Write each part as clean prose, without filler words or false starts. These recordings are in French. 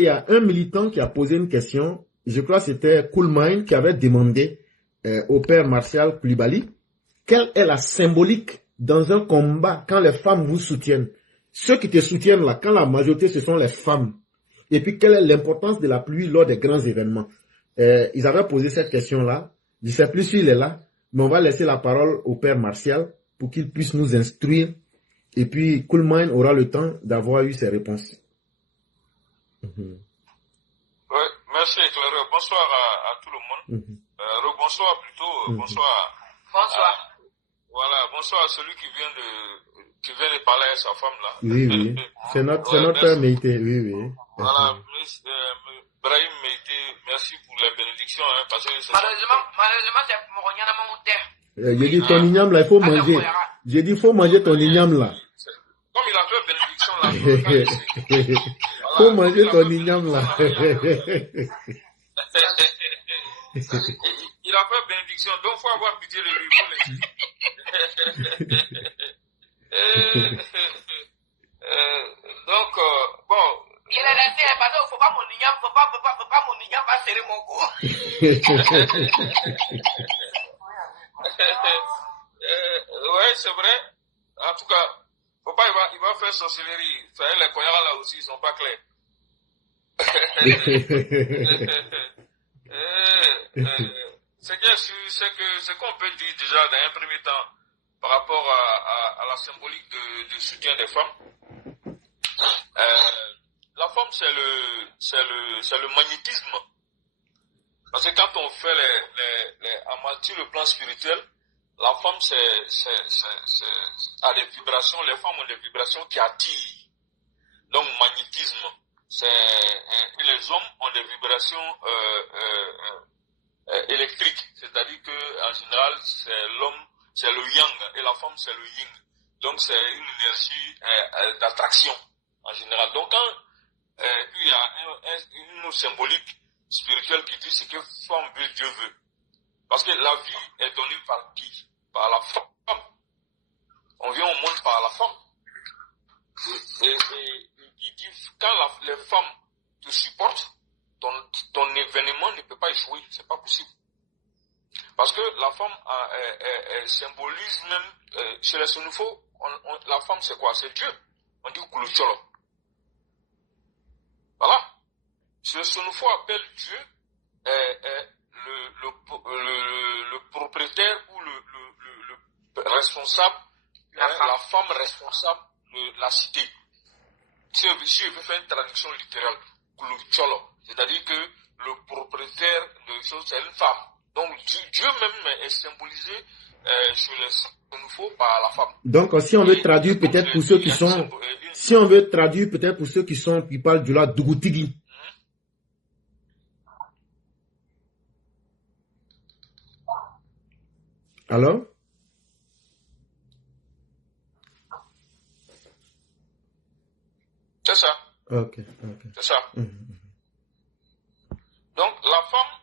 il y a un militant qui a posé une question. Je crois que c'était Cool Mind qui avait demandé au père Martial Koulibaly quelle est la symbolique dans un combat quand les femmes vous soutiennent. Ceux qui te soutiennent là, quand la majorité ce sont les femmes. Et puis quelle est l'importance de la pluie lors des grands événements. Ils avaient posé cette question-là. Je ne sais plus s'il est là, mais on va laisser la parole au père Martial pour qu'il puisse nous instruire. Et puis Cool Mind aura le temps d'avoir eu ses réponses. Oui, merci éclaireur. Bonsoir à tout le monde. Bonsoir plutôt. Bonsoir. Bonsoir. Voilà, bonsoir à celui qui vient de parler à sa femme là. Oui. C'est notre père Meïté, oui. Voilà, Brahim Meïté, merci pour la bénédiction. Hein, parce que malheureusement, c'est mon igname mon terre. J'ai dit ton igname là, il faut manger. J'ai dit il faut manger ton igname là. Comme il a fait bénédiction là, faut manger ton igname là. Il a fait bénédiction, donc il faut avoir pitié de lui. Donc, bon. Il est resté, parce qu'il faut pas mon igname va serrer mon cou. Ouais, c'est vrai. En tout cas, faut pas, il va faire sorcellerie. Ça y est, les cognards là aussi, ils sont pas clairs. Ce qui est sûr, c'est qu'on peut dire déjà dans un premier temps par rapport à la symbolique de soutien des femmes. La femme, c'est le magnétisme. Parce que quand on fait sur le plan spirituel, la femme, a des vibrations, les femmes ont des vibrations qui attirent. Donc, magnétisme. Et les hommes ont des vibrations électriques. C'est-à-dire que, en général, c'est l'homme, c'est le yang, et la femme, c'est le yin. Donc, c'est une énergie d'attraction, en général. Donc, quand il y a une symbolique spirituelle qui dit ce que femme veut, Dieu veut. Parce que la vie est donnée par qui? Par la femme. On vient au monde par la femme. Et il dit, quand les femmes te supportent, ton événement ne peut pas échouer. C'est pas possible. Parce que la femme elle symbolise même, chez les Sonufo, la femme c'est quoi? C'est Dieu. On dit Kulucholo. Voilà. Chez les Sonufo appelle Dieu le propriétaire ou le responsable, la femme responsable de la cité. Si je veux faire une traduction littérale, Kulucholo, c'est-à-dire que le propriétaire de choses, c'est une femme. Donc Dieu même est symbolisé chez les Sonufo par la femme. Donc si on veut traduire peut-être pour ceux qui sont, qui parlent du la Dougoutigui. Alors? C'est ça. Ok. C'est ça. Donc la femme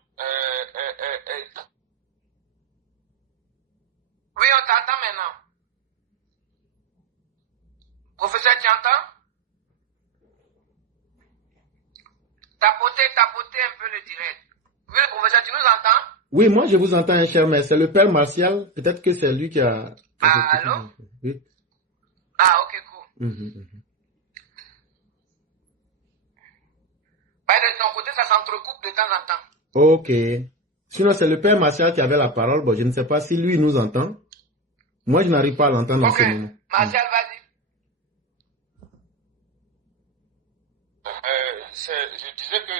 Oui, on t'entend maintenant. Professeur, tu entends? Tapotez un peu le direct. Oui, le professeur, tu nous entends? Oui, moi je vous entends, hein, cher, mais c'est le père Martial. Peut-être que c'est lui qui a... Allô? Oui. Ah, ok, cool. De ton côté, ça s'entrecoupe de temps en temps. Ok. Sinon, c'est le père Martial qui avait la parole. Bon, je ne sais pas si lui nous entend. Moi, je n'arrive pas à l'entendre en ce moment. Martial, vas-y. Je disais que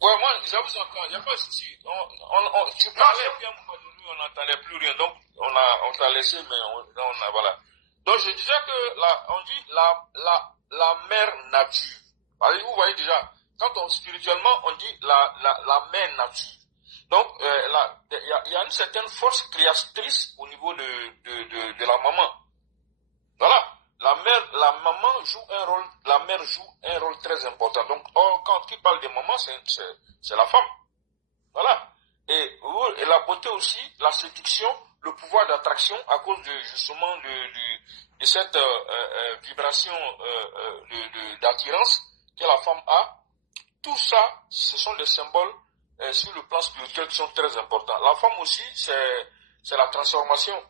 ouais, moi, je vous entends, il n'y a pas de souci. Tu parlais, puis à un moment donné, on n'entendait plus rien. Donc, on t'a laissé, mais voilà. Donc, je disais que on dit la mère nature. Vous voyez déjà, quand spirituellement, on dit la mère nature. Donc, il y a une certaine force créatrice au niveau de la maman. Voilà. La maman joue un rôle très important. Donc, quand tu parles de maman, c'est la femme. Voilà. Et la beauté aussi, la séduction le pouvoir d'attraction à cause de, justement de cette vibration d'attirance que la femme a. Tout ça, ce sont des symboles sur le plan spirituel qui sont très importants. La femme aussi, c'est la transformation.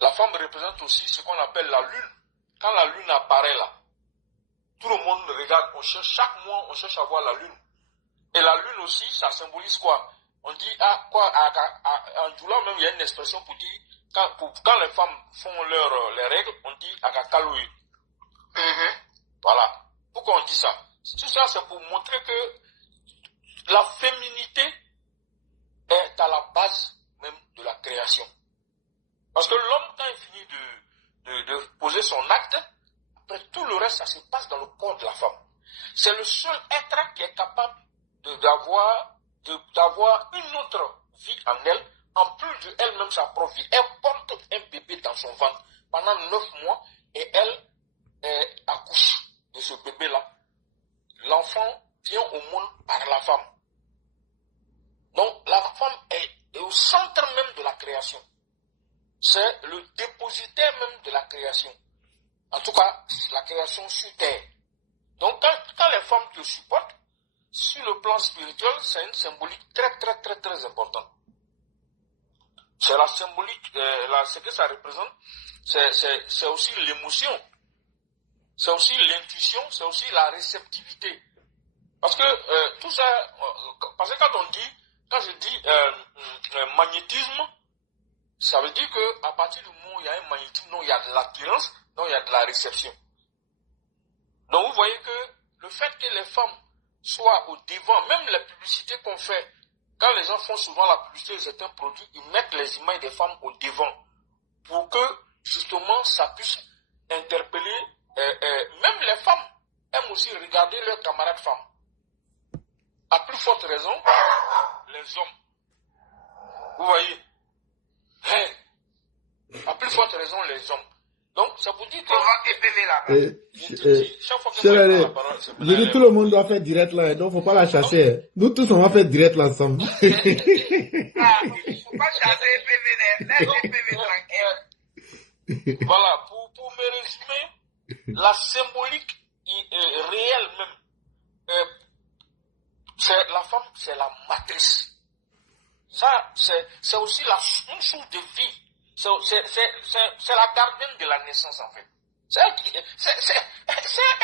La femme représente aussi ce qu'on appelle la lune. Quand la lune apparaît là, tout le monde regarde, on cherche, chaque mois, on cherche à voir la lune. Et la lune aussi, ça symbolise quoi? On dit, en Djoula même, il y a une expression pour dire, quand les femmes font les règles, on dit Akakaloui. Voilà. Pourquoi on dit ça? Tout ça, c'est pour montrer que la féminité est à la base même de la création. Parce que l'homme, quand il finit de poser son acte, après tout le reste, ça se passe dans le corps de la femme. C'est le seul être qui est capable d'avoir une autre vie en elle, en plus de elle-même sa propre vie. Elle porte un bébé dans son ventre pendant 9 mois et elle accouche de ce bébé-là. L'enfant vient au monde par la femme. Donc la femme est au centre même de la création. C'est le dépositaire même de la création. En tout cas, la création sur terre. Donc quand les femmes te supportent, sur le plan spirituel, c'est une symbolique très importante. C'est la symbolique, ce que ça représente, c'est aussi l'émotion, c'est aussi l'intuition, c'est aussi la réceptivité. Parce que tout ça, parce que quand je dis magnétisme, ça veut dire qu'à partir du moment où il y a un magnétisme, donc il y a de l'attirance, donc il y a de la réception. Donc vous voyez que le fait que les femmes soient au devant, même les publicités qu'on fait, quand les gens font souvent la publicité de certains produits, ils mettent les images des femmes au devant pour que justement ça puisse interpeller, même les femmes aiment aussi regarder leurs camarades femmes. À plus forte raison, les hommes. Vous voyez? À plus forte raison, les hommes. Donc, ça vous dit que... Chaque fois que vous la parole, je dis tout le monde doit faire direct là, donc faut pas la chasser. Nous tous, on va faire direct là ensemble. Faut pas chasser les PV tranquille. Voilà, pour me résumer, la symbolique réelle même, la femme, c'est la matrice. Ça, c'est aussi une source de vie. C'est la gardienne de la naissance, en fait. Elle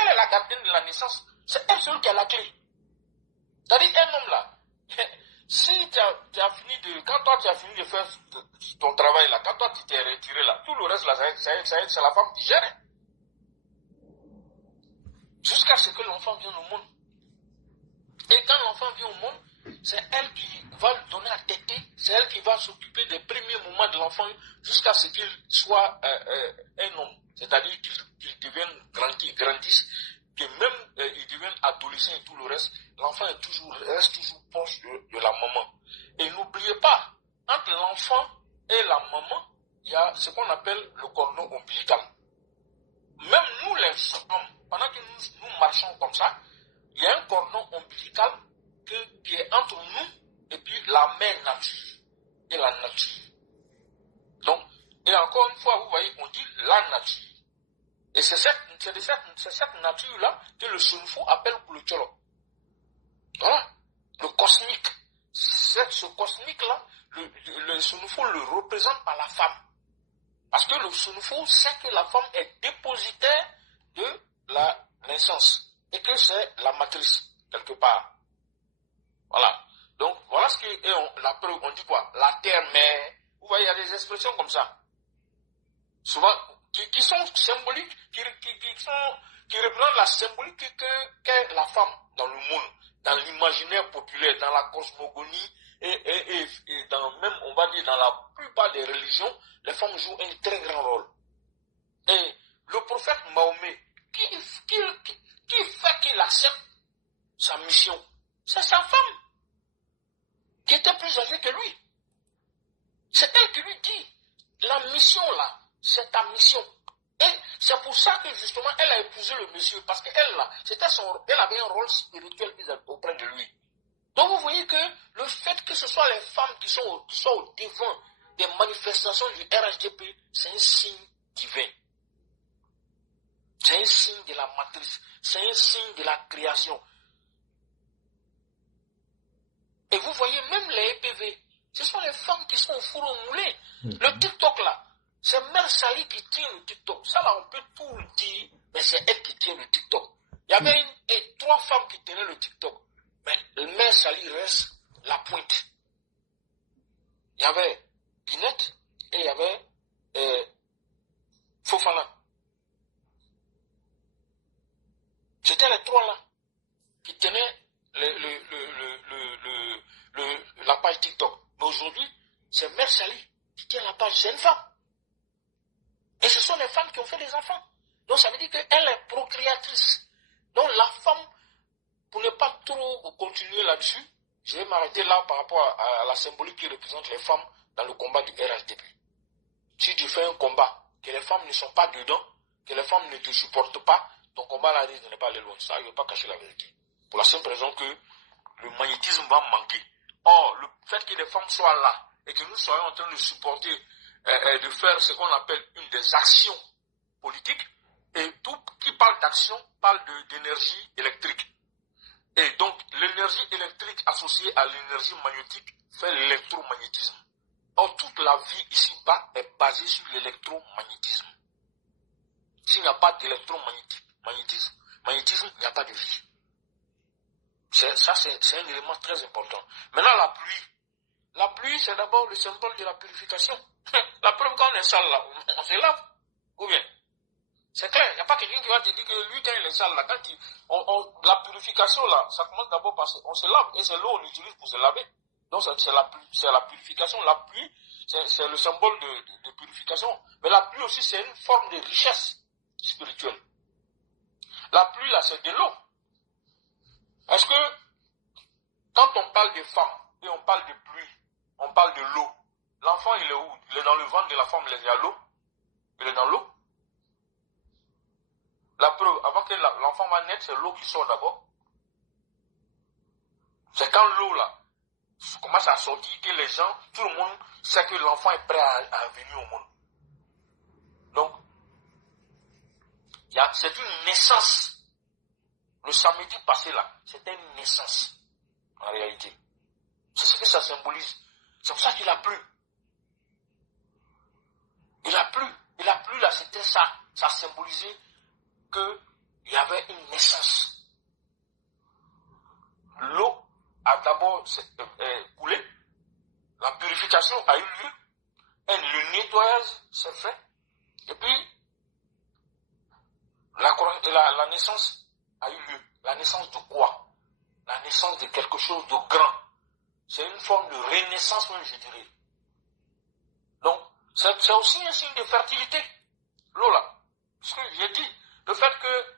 est la gardienne de la naissance. C'est elle seule qui a la clé. C'est-à-dire, un homme là, si quand toi tu as fini de faire ton travail là, quand toi tu t'es retiré là, tout le reste là, c'est la femme qui gère. Jusqu'à ce que l'enfant vienne au monde. Et quand l'enfant vient au monde, c'est elle qui va lui donner à téter, c'est elle qui va s'occuper des premiers moments de l'enfant jusqu'à ce qu'il soit un homme. C'est-à-dire qu'il devienne grand, qu'il grandisse, que même il devienne adolescent et tout le reste, l'enfant reste toujours proche de la maman. Et n'oubliez pas, entre l'enfant et la maman, il y a ce qu'on appelle le cordon ombilical. Même nous les hommes, pendant que nous marchons comme ça, il y a un cordon ombilical qui est entre nous et puis la mère nature et la nature. Donc, et encore une fois, vous voyez, on dit la nature. Et c'est cette nature-là que le Sunfu appelle Kulutcholo. Voilà, le cosmique. Ce cosmique-là, le Sunfu le représente par la femme. Parce que le Sunfu sait que la femme est dépositaire de la naissance et que c'est la matrice, quelque part. Voilà. Donc, voilà ce que la preuve, on dit quoi? La terre-mère. Vous voyez, il y a des expressions comme ça. Souvent, qui sont symboliques, qui représentent la symbolique qu'est la femme dans le monde, dans l'imaginaire populaire, dans la cosmogonie, et dans même, on va dire, dans la plupart des religions, les femmes jouent un très grand rôle. Et le prophète Mahomet, qui fait qu'il accepte sa mission? C'est sa femme, qui était plus âgée que lui. C'est elle qui lui dit, la mission là, c'est ta mission. Et c'est pour ça que justement, elle a épousé le monsieur, parce qu'elle là, elle avait un rôle spirituel auprès de lui. Donc vous voyez que le fait que ce soit les femmes qui sont au devant des manifestations du RHDP, c'est un signe divin. C'est un signe de la matrice. C'est un signe de la création. Et vous voyez, même les EPV, ce sont les femmes qui sont au four au moulin. Le TikTok là, c'est Mère Sali qui tient le TikTok. Ça là, on peut tout le dire, mais c'est elle qui tient le TikTok. Il y avait 3 femmes qui tenaient le TikTok. Mais Mère Sali reste la pointe. Il y avait Pinette et il y avait Fofana. C'était les 3 là qui tenaient la page TikTok. Mais aujourd'hui, c'est Mère Sali qui tient la page. C'est une femme. Et ce sont les femmes qui ont fait des enfants. Donc ça veut dire qu'elle est procréatrice. Donc la femme, pour ne pas trop continuer là-dessus, je vais m'arrêter là par rapport à la symbolique qui représente les femmes dans le combat du RHDP. Si tu fais un combat, que les femmes ne sont pas dedans, que les femmes ne te supportent pas, ton combat là risque de ne pas aller loin. Ça, je ne vais pas cacher la vérité. Pour la simple raison que le magnétisme va manquer. Or, le fait que les femmes soient là et que nous soyons en train de supporter, de faire ce qu'on appelle une des actions politiques, et tout qui parle d'action parle d'énergie électrique. Et donc, l'énergie électrique associée à l'énergie magnétique fait l'électromagnétisme. Or, toute la vie ici-bas est basée sur l'électromagnétisme. S'il n'y a pas d'électromagnétisme, il n'y a pas de vie. Ça, c'est un élément très important. Maintenant, la pluie. La pluie, c'est d'abord le symbole de la purification. La preuve, quand on est sale là, on se lave. Ou bien, c'est clair, il n'y a pas quelqu'un qui va te dire que lui, quand il est sale là, la purification là, ça commence d'abord par on se lave. Et c'est l'eau qu'on utilise pour se laver. Donc, c'est la purification. La pluie, c'est le symbole de purification. Mais la pluie aussi, c'est une forme de richesse spirituelle. La pluie là, c'est de l'eau. Est-ce que, quand on parle de femmes, et on parle de pluie, on parle de l'eau, l'enfant il est où? Il est dans le ventre de la femme, il y a l'eau. Il est dans l'eau. La preuve, avant que l'enfant va naître, c'est l'eau qui sort d'abord. C'est quand l'eau là commence à sortir que les gens, tout le monde sait que l'enfant est prêt à venir au monde. Donc, c'est une naissance. Le samedi passé là, c'était une naissance, en réalité. C'est ce que ça symbolise. C'est pour ça qu'il a plu. Il a plu là, c'était ça. Ça symbolisait qu'il y avait une naissance. L'eau a d'abord coulé. La purification a eu lieu. Et le nettoyage s'est fait. Et puis, la naissance a eu lieu. La naissance de quoi? La naissance de quelque chose de grand. C'est une forme de renaissance, même, je dirais. Donc, c'est aussi un signe de fertilité. L'eau là. Parce que j'ai dit, le fait que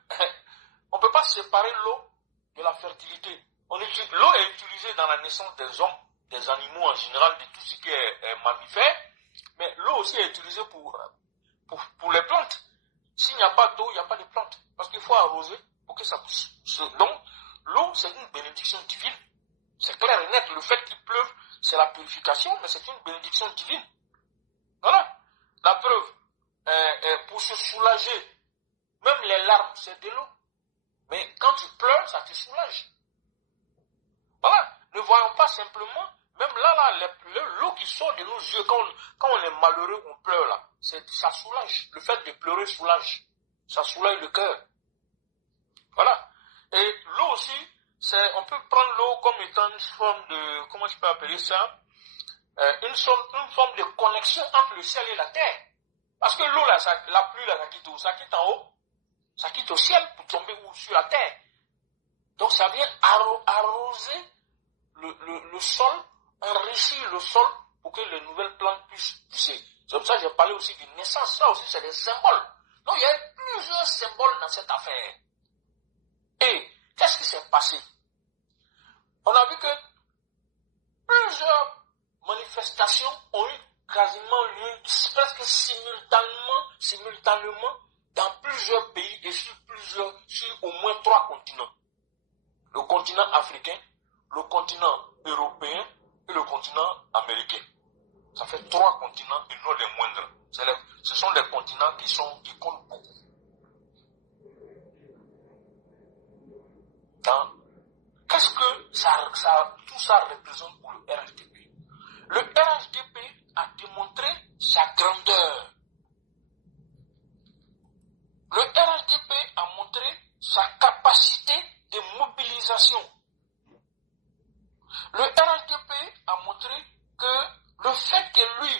on ne peut pas séparer l'eau de la fertilité. L'eau est utilisée dans la naissance des hommes, des animaux en général, de tout ce qui est mammifère. Mais l'eau aussi est utilisée pour les plantes. S'il n'y a pas d'eau, il n'y a pas de plantes. Parce qu'il faut arroser pour que ça pousse. Donc, l'eau, c'est une bénédiction divine. C'est clair et net. Le fait qu'il pleuve, c'est la purification, mais c'est une bénédiction divine. Voilà. La preuve, pour se soulager, même les larmes, c'est de l'eau. Mais quand tu pleures, ça te soulage. Voilà. Ne voyons pas simplement, même là, l'eau qui sort de nos yeux, quand on est malheureux, on pleure là. Ça soulage. Le fait de pleurer soulage. Ça soulage le cœur. Voilà. Et l'eau aussi, on peut prendre l'eau comme étant une forme de, comment je peux appeler ça, une forme de connexion entre le ciel et la terre. Parce que l'eau là, la pluie là, ça quitte où? Ça quitte en haut. Ça quitte au ciel pour tomber sur la terre. Donc ça vient arroser le sol, enrichir le sol pour que les nouvelles plantes puissent pousser. C'est pour ça que j'ai parlé aussi d'une naissance. Ça aussi, c'est des symboles. Donc il y a plusieurs symboles dans cette affaire. Et qu'est-ce qui s'est passé? On a vu que plusieurs manifestations ont eu quasiment lieu presque simultanément dans plusieurs pays et sur au moins 3 continents. Le continent africain, le continent européen et le continent américain. Ça fait 3 continents. qu'est-ce que tout ça représente pour le RHDP? Le RHDP a démontré sa grandeur. Le RHDP a montré sa capacité de mobilisation. Le RHDP a montré que le fait que lui,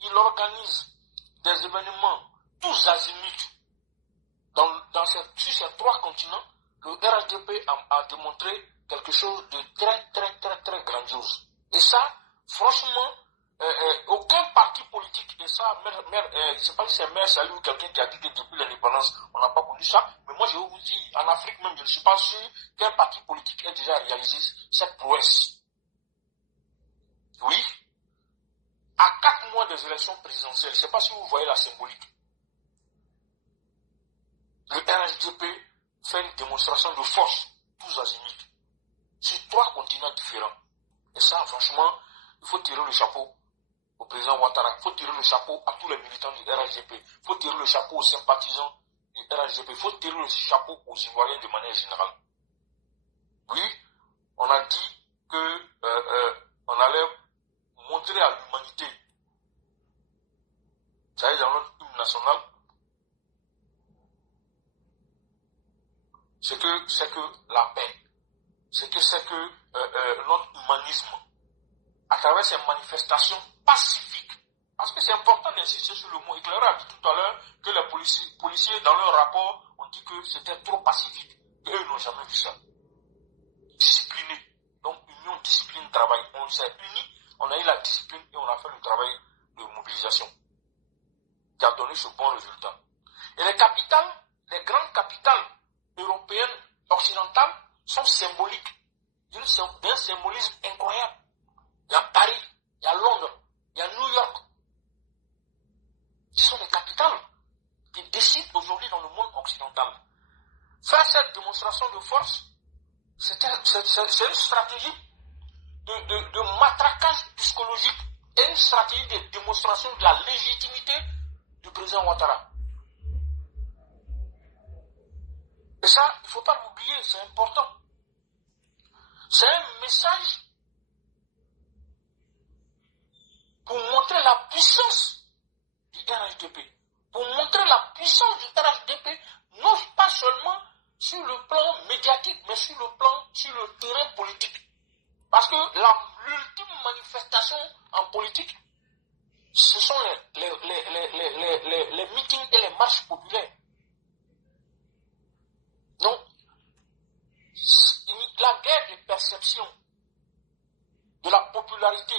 il organise des événements tous azimuts sur ces 3 continents, le RHDP a démontré quelque chose de très grandiose. Et ça, franchement, aucun parti politique, et ça, je ne sais pas si c'est Mère Sali ou quelqu'un qui a dit que depuis l'indépendance, on n'a pas connu ça, mais moi je vais vous dire, en Afrique même, je ne suis pas sûr qu'un parti politique ait déjà réalisé cette prouesse. Oui, à 4 mois des élections présidentielles, je ne sais pas si vous voyez la symbolique. Le RHDP fait une démonstration de force, tous azimuts, sur 3 continents différents. Et ça, franchement, il faut tirer le chapeau au président Ouattara, il faut tirer le chapeau à tous les militants du RHDP, il faut tirer le chapeau aux sympathisants du RHDP, il faut tirer le chapeau aux Ivoiriens de manière générale. Oui, on a dit qu'on allait montrer à l'humanité, ça y est, dans notre hymne national, c'est que la paix, c'est que notre humanisme, à travers ces manifestations pacifiques, parce que c'est important d'insister sur le mot. Éclaireur a dit tout à l'heure que les policiers, dans leur rapport, ont dit que c'était trop pacifique. Et eux, ils n'ont jamais vu ça. Discipliné. Donc, union, discipline, travail. On s'est unis, on a eu la discipline et on a fait le travail de mobilisation qui a donné ce bon résultat. Et les capitales, les grandes capitales européennes, occidentales, sont symboliques d'un symbolisme incroyable. Il y a Paris, il y a Londres, il y a New York. Ce sont les capitales qui décident aujourd'hui dans le monde occidental. Faire cette démonstration de force, c'est une stratégie de matraquage psychologique et une stratégie de démonstration de la légitimité du président Ouattara. Et ça, il ne faut pas l'oublier, c'est important. C'est un message pour montrer la puissance du RHDP, pour montrer la puissance du RHDP, non pas seulement sur le plan médiatique, mais sur le terrain politique. Parce que l'ultime manifestation en politique, ce sont les meetings et les marches populaires. Donc, la guerre de perception de la popularité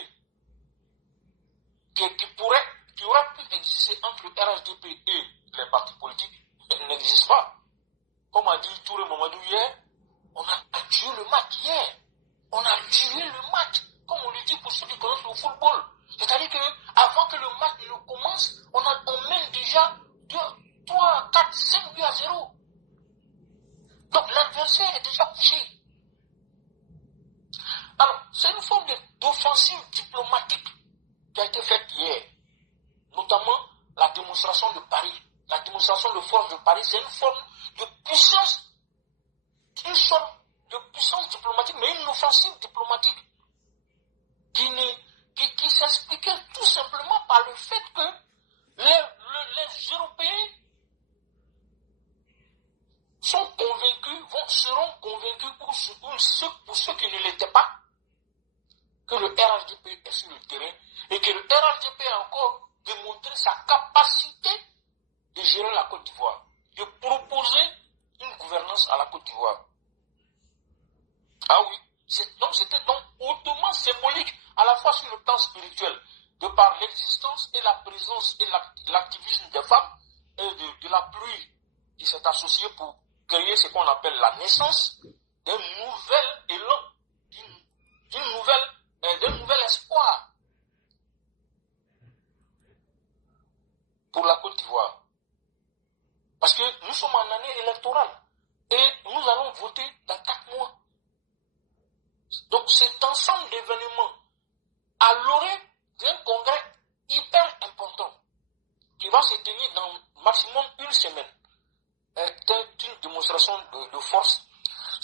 qui aurait pu exister entre le RHDP et les partis politiques n'existe pas. Comme a dit Touré Mamadou hier, on a tué le match hier. On a tué le match, comme on le dit pour ceux qui connaissent le football. C'est-à-dire qu'avant que le match ne commence, on mène déjà 2, 3, 4, 5 buts à 0. Donc l'adversaire est déjà couché. Alors, c'est une forme d'offensive diplomatique qui a été faite hier. Notamment la démonstration de Paris. La démonstration de force de Paris, c'est une forme de puissance diplomatique, mais une offensive diplomatique qui s'expliquait tout simplement par le fait que les Européens seront convaincus pour ceux qui ne l'étaient pas, que le RHDP est sur le terrain et que le RHDP a encore démontré sa capacité de gérer la Côte d'Ivoire, de proposer une gouvernance à la Côte d'Ivoire. Ah oui, c'était donc hautement symbolique, à la fois sur le plan spirituel, de par l'existence et la présence et l'activisme des femmes, et de la pluie qui s'est associée pour créer ce qu'on appelle la naissance d'un nouvel élan, d'un nouvel espoir pour la Côte d'Ivoire. Parce que nous sommes en année électorale et nous allons voter dans 4 mois. Donc cet ensemble d'événements à l'orée d'un congrès hyper important qui va se tenir dans maximum 1 semaine est une démonstration de force.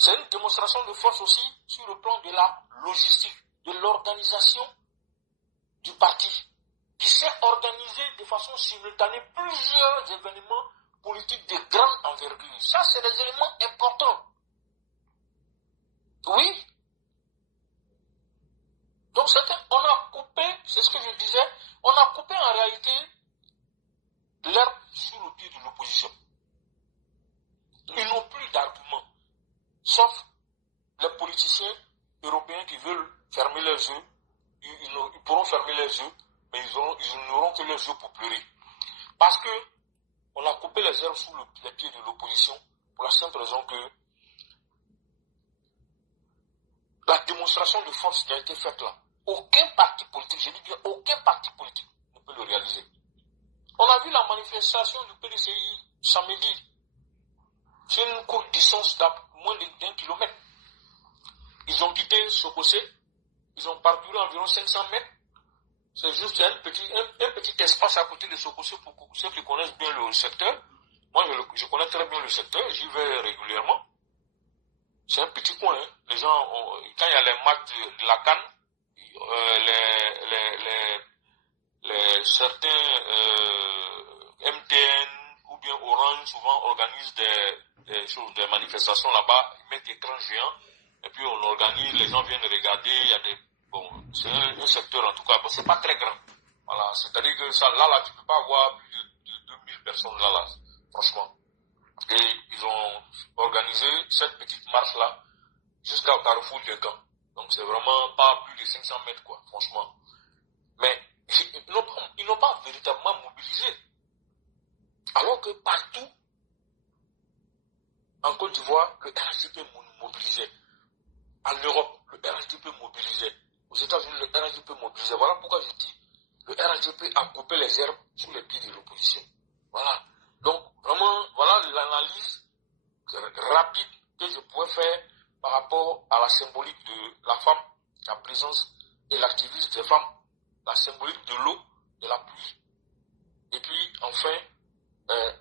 C'est une démonstration de force aussi sur le plan de la logistique, de l'organisation du parti, qui sait organiser de façon simultanée plusieurs événements politiques de grande envergure. Ça, c'est des éléments importants. Oui. Donc, on a coupé, c'est ce que je disais, on a coupé en réalité l'herbe sous le pied de l'opposition. Ils n'ont plus d'arguments, sauf les politiciens européens qui veulent fermer leurs yeux. Ils pourront fermer leurs yeux, mais ils n'auront que leurs yeux pour pleurer. Parce que on a coupé les herbes sous les pieds de l'opposition pour la simple raison que la démonstration de force qui a été faite là, aucun parti politique, je dis bien aucun parti politique ne peut le réaliser. On a vu la manifestation du PDCI samedi. C'est une courte distance d'à moins d'1 kilomètre. Ils ont quitté Sokosé, ils ont parcouru environ 500 mètres. C'est juste un petit espace à côté de Sokosé pour ceux qui connaissent bien le secteur. Moi, je connais très bien le secteur, j'y vais régulièrement. C'est un petit coin. Hein. Les gens, quand il y a les matchs de la CAN, certains MTN ou bien Orange souvent organisent des manifestations là-bas, ils mettent des écrans géants et puis on organise, les gens viennent regarder, il y a c'est un secteur en tout cas, c'est pas très grand. Voilà, c'est-à-dire que ça, là, tu peux pas avoir plus de 2000 personnes là, franchement. Et ils ont organisé cette petite marche-là jusqu'au carrefour de Gand. Donc c'est vraiment pas plus de 500 mètres, quoi, franchement. Mais ils n'ont pas véritablement mobilisé. Alors que partout, en Côte d'Ivoire, le RHDP mobilisait. En Europe, le RHDP mobilisait. Aux États-Unis, le RHDP mobilisait. Voilà pourquoi je dis le RHDP a coupé les herbes sous les pieds de l'opposition. Voilà. Donc, vraiment, voilà l'analyse rapide que je pourrais faire par rapport à la symbolique de la femme, la présence et l'activisme des femmes, la symbolique de l'eau, de la pluie, et puis, enfin,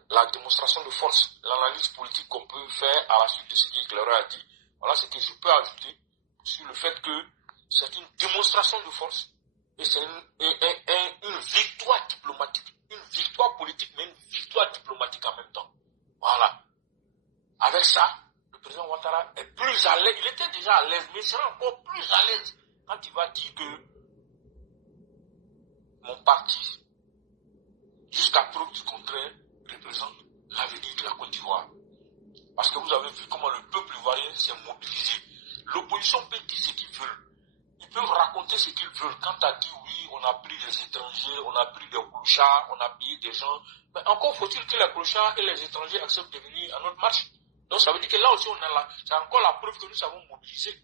la démonstration de force, l'analyse politique qu'on peut faire à la suite de ce qu'Éclaireur a dit. Voilà ce que je peux ajouter sur le fait que c'est une démonstration de force et c'est une victoire diplomatique, une victoire politique, mais une victoire diplomatique en même temps. Voilà. Avec ça, le président Ouattara est plus à l'aise. Il était déjà à l'aise, mais il sera encore plus à l'aise quand il va dire que mon parti, jusqu'à preuve du contraire, représente l'avenir de la Côte d'Ivoire. Parce que vous avez vu comment le peuple ivoirien s'est mobilisé. L'opposition peut dire ce qu'ils veulent. Ils peuvent raconter ce qu'ils veulent. Quand tu as dit oui, on a pris des étrangers, on a pris des clochards, on a payé des gens. Mais encore faut-il que les clochards et les étrangers acceptent de venir à notre marche. Donc ça veut dire que là aussi, c'est encore la preuve que nous savons mobiliser.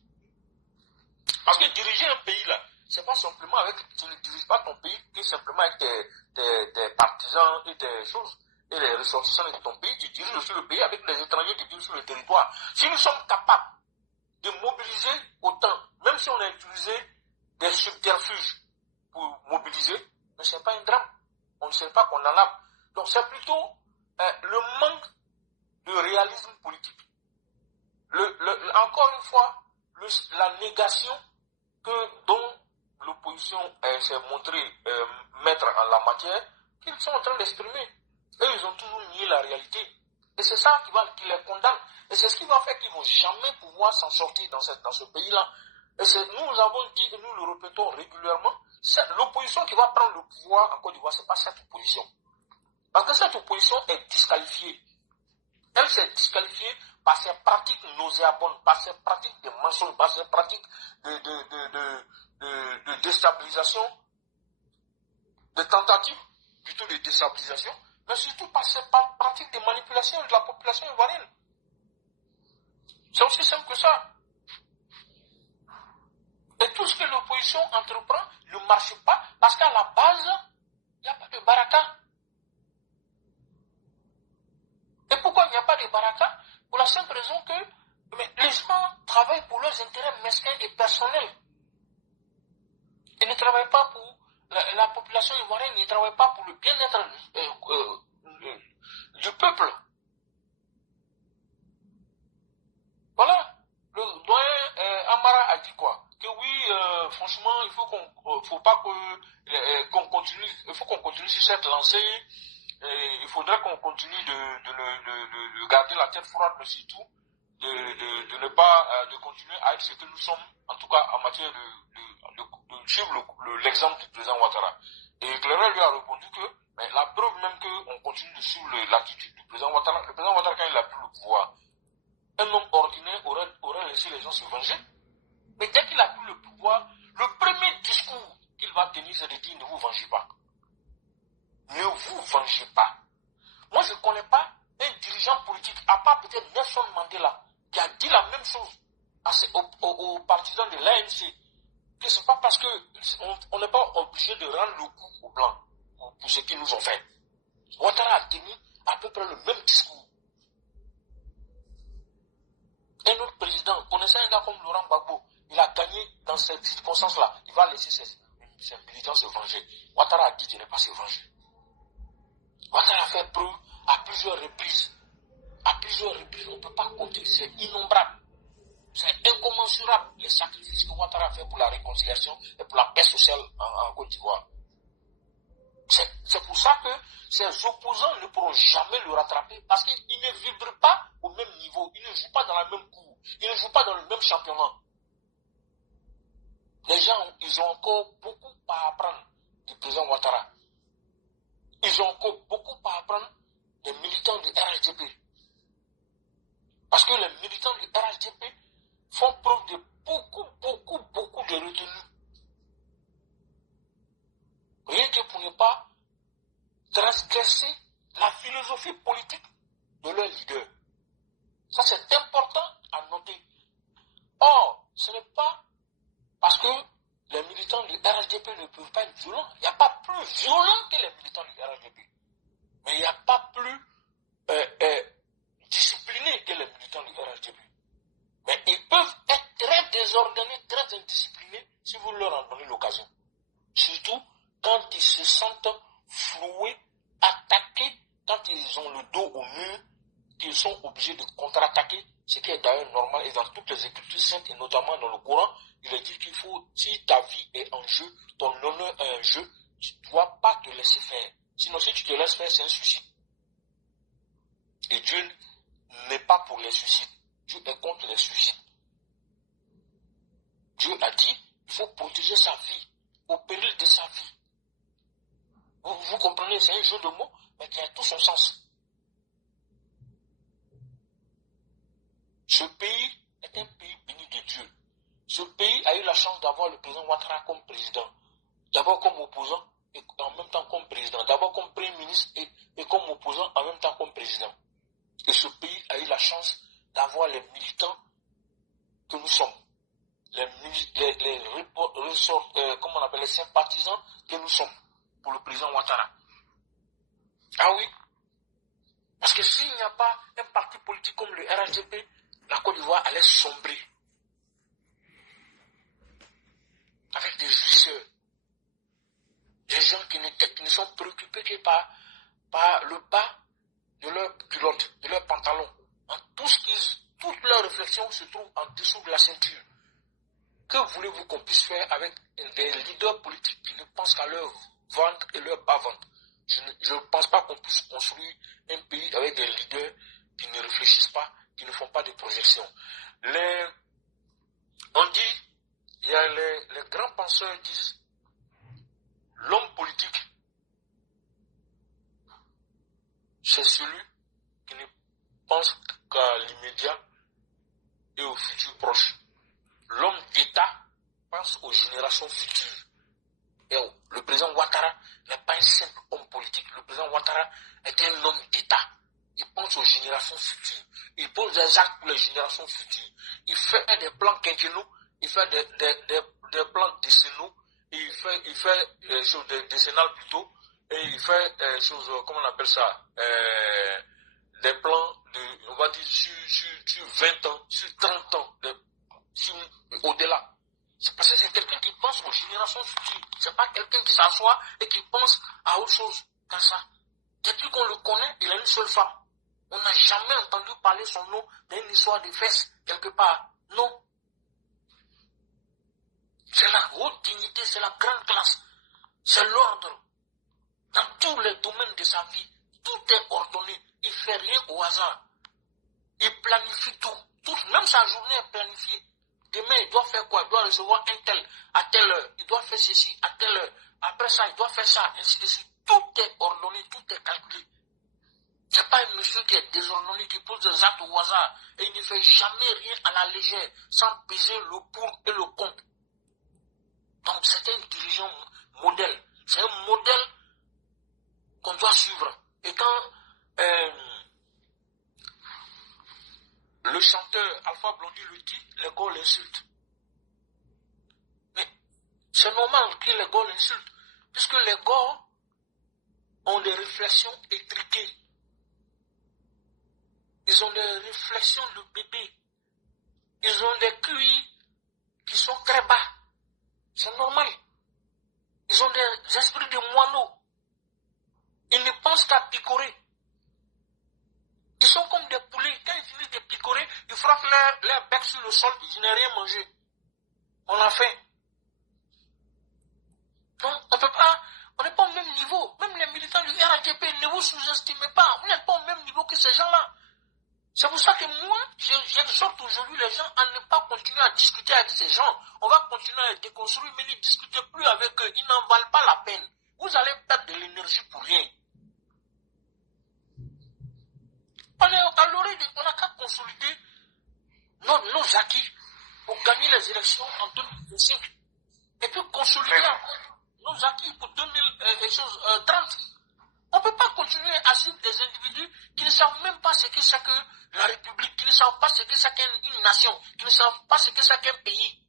Parce que diriger un pays là, c'est pas simplement tu ne diriges pas ton pays que simplement avec des partisans et des choses. Et les ressortissants de ton pays, tu diriges aussi le pays avec les étrangers qui vivent sur le territoire. Si nous sommes capables de mobiliser autant, même si on a utilisé des subterfuges pour mobiliser, mais ce n'est pas un drame. On ne sait pas qu'on en a. Donc c'est plutôt le manque de réalisme politique. Encore une fois, la négation dont l'opposition s'est montrée maître en la matière, qu'ils sont en train d'exprimer. Eux, ils ont toujours nié la réalité. Et c'est ça qui les condamne. Et c'est ce qui va faire qu'ils ne vont jamais pouvoir s'en sortir dans ce pays-là. Et nous avons dit, et nous le répétons régulièrement, c'est l'opposition qui va prendre le pouvoir en Côte d'Ivoire, ce n'est pas cette opposition. Parce que cette opposition est disqualifiée. Elle s'est disqualifiée par ses pratiques nauséabondes, par ses pratiques de mensonges, par ses pratiques de déstabilisation, de tentatives, plutôt de déstabilisation, mais surtout par ses pratiques de manipulation de la population ivoirienne. C'est aussi simple que ça. Et tout ce que l'opposition entreprend ne marche pas parce qu'à la base, il n'y a pas de baraka. Et pourquoi il n'y a pas de baraka? Pour la simple raison que les gens travaillent pour leurs intérêts mesquins et personnels. Ils ne travaillent pas pour la population ivoirienne, ils ne travaillent pas pour le bien-être du peuple. Voilà. franchement, il faut faut pas qu'on continue, il faut qu'on continue sur cette lancée. Il faudrait qu'on continue de garder la tête froide, mais surtout de ne pas de continuer à être ce que nous sommes, en tout cas en matière de suivre l'exemple du président Ouattara. Et Claire lui a répondu que mais la preuve même qu'on continue de suivre l'attitude du président Ouattara, le président Ouattara, quand il a pris le pouvoir, un homme ordinaire aurait laissé les gens se venger. Mais dès qu'il a pris le pouvoir, le premier discours qu'il va tenir, c'est de dire ne vous vengez pas. Ne vous vengez pas. Moi, je ne connais pas un dirigeant politique, à part peut-être Nelson Mandela, qui a dit la même chose aux partisans de l'ANC, que ce n'est pas parce qu'on n'est pas obligé de rendre le coup aux Blancs pour ce qu'ils nous ont fait. Ouattara a tenu à peu près le même discours. Un autre président, connaissant un gars comme Laurent Gbagbo, il a gagné dans cette circonstance-là. Il va laisser ses militants se venger. Ouattara a dit de ne pas se venger. Ouattara a fait preuve à plusieurs reprises. À plusieurs reprises, on ne peut pas compter, c'est innombrable. C'est incommensurable les sacrifices que Ouattara a fait pour la réconciliation et pour la paix sociale en Côte d'Ivoire. C'est pour ça que ses opposants ne pourront jamais le rattraper parce qu'il ne vibre pas au même niveau, il ne joue pas dans la même cour, il ne joue pas dans le même championnat. Les gens, ils ont encore beaucoup à apprendre du président Ouattara. Ils ont encore beaucoup à apprendre des militants du RHDP. Parce que les militants du RHDP font preuve de beaucoup de retenue. Rien que pour ne pas transgresser la philosophie politique de leur leader. Ça, c'est important à noter. Or, ce n'est pas parce que les militants du RHDP ne peuvent pas être violents. Il n'y a pas plus violent que les militants du RHDP. Mais il n'y a pas plus disciplinés que les militants du RHDP. Mais ils peuvent être très désordonnés, très indisciplinés si vous leur en donnez l'occasion. Surtout quand ils se sentent floués, attaqués, quand ils ont le dos au mur, qu'ils sont obligés de contre-attaquer, ce qui est d'ailleurs normal, et dans toutes les écritures saintes, et notamment dans le Coran, il est dit qu'il faut, si ta vie est en jeu, ton honneur est en jeu, tu ne dois pas te laisser faire. Sinon, si tu te laisses faire, c'est un suicide. Et Dieu n'est pas pour les suicides. Dieu est contre les suicides. Dieu a dit, il faut protéger sa vie, au péril de sa vie. Vous comprenez, c'est un jeu de mots, mais qui a tout son sens. Ce pays est un pays béni de Dieu. Ce pays a eu la chance d'avoir le président Ouattara comme président. D'abord comme opposant et en même temps comme président. D'abord comme premier ministre et comme opposant en même temps comme président. Et ce pays a eu la chance d'avoir les militants que nous sommes. Les sympathisants que nous sommes pour le président Ouattara. Ah oui. Parce que s'il n'y a pas un parti politique comme le RHDP, la Côte d'Ivoire allait sombrer. Avec des jouisseurs. Des gens qui ne sont préoccupés que par le bas de leur culotte, de leur pantalon. Toute leur réflexion se trouve en dessous de la ceinture. Que voulez-vous qu'on puisse faire avec des leaders politiques qui ne pensent qu'à leur ventre et leur bas-ventre? Je ne pense pas qu'on puisse construire un pays avec des leaders qui ne réfléchissent pas, qui ne font pas de projections. On dit, il y a les grands penseurs disent, l'homme politique, c'est celui qui ne pense qu'à l'immédiat et au futur proche. L'homme d'État pense aux générations futures. Et le président Ouattara n'est pas un simple homme politique. Le président Ouattara est un homme d'État. Il pense aux générations futures. Il pose des actes pour les générations futures. Il fait des plans quinquennaux, il fait des plans décennaux, et il fait des choses décennales plutôt, et il fait des choses, comment on appelle ça, des plans de, on va dire, sur 20 ans, sur 30 ans, au-delà. C'est parce que c'est quelqu'un qui pense aux générations futures. C'est pas quelqu'un qui s'assoit et qui pense à autre chose qu'à ça. Depuis qu'on le connaît, il a une seule femme. On n'a jamais entendu parler son nom d'une histoire de fesses quelque part. Non. C'est la haute dignité, c'est la grande classe. C'est l'ordre. Dans tous les domaines de sa vie, tout est ordonné. Il ne fait rien au hasard. Il planifie tout. Même sa journée est planifiée. Demain, il doit faire quoi? Il doit recevoir un tel, à telle heure. Il doit faire ceci, à telle heure. Après ça, il doit faire ça, ainsi de suite. Tout est ordonné, tout est calculé. Ce n'est pas un monsieur qui est désordonné, qui pose des actes au hasard. Et il ne fait jamais rien à la légère, sans peser le pour et le contre. Donc, c'est un dirigeant modèle. C'est un modèle qu'on doit suivre. Et quand le chanteur Alpha Blondy le dit, les gars l'insultent. Mais c'est normal que les gars l'insultent, puisque les gars ont des réflexions étriquées. Ils ont des réflexions de bébé. Ils ont des QI qui sont très bas. C'est normal. Ils ont des esprits de moineaux. Ils ne pensent qu'à picorer. Ils sont comme des poulets. Quand ils finissent de picorer, ils frappent leur bec sur le sol. Ils n'ont rien mangé. On a faim. Donc, on peut pas. On n'est pas au même niveau. Même les militants du RATP, ne vous sous-estimez pas. Vous n'êtes pas au même niveau que ces gens-là. C'est pour ça que moi, j'exhorte aujourd'hui les gens à ne pas continuer à discuter avec ces gens. On va continuer à les déconstruire, mais ne discutez plus avec eux. Ils n'en valent pas la peine. Vous allez perdre de l'énergie pour rien. On est à l'orée, on n'a qu'à consolider nos acquis pour gagner les élections en 2025. Et puis consolider encore nos acquis pour 2030. On ne peut pas continuer à suivre des individus qui ne savent même pas ce que c'est que la République, qui ne savent pas ce que c'est qu'une nation, qui ne savent pas ce que c'est qu'un pays.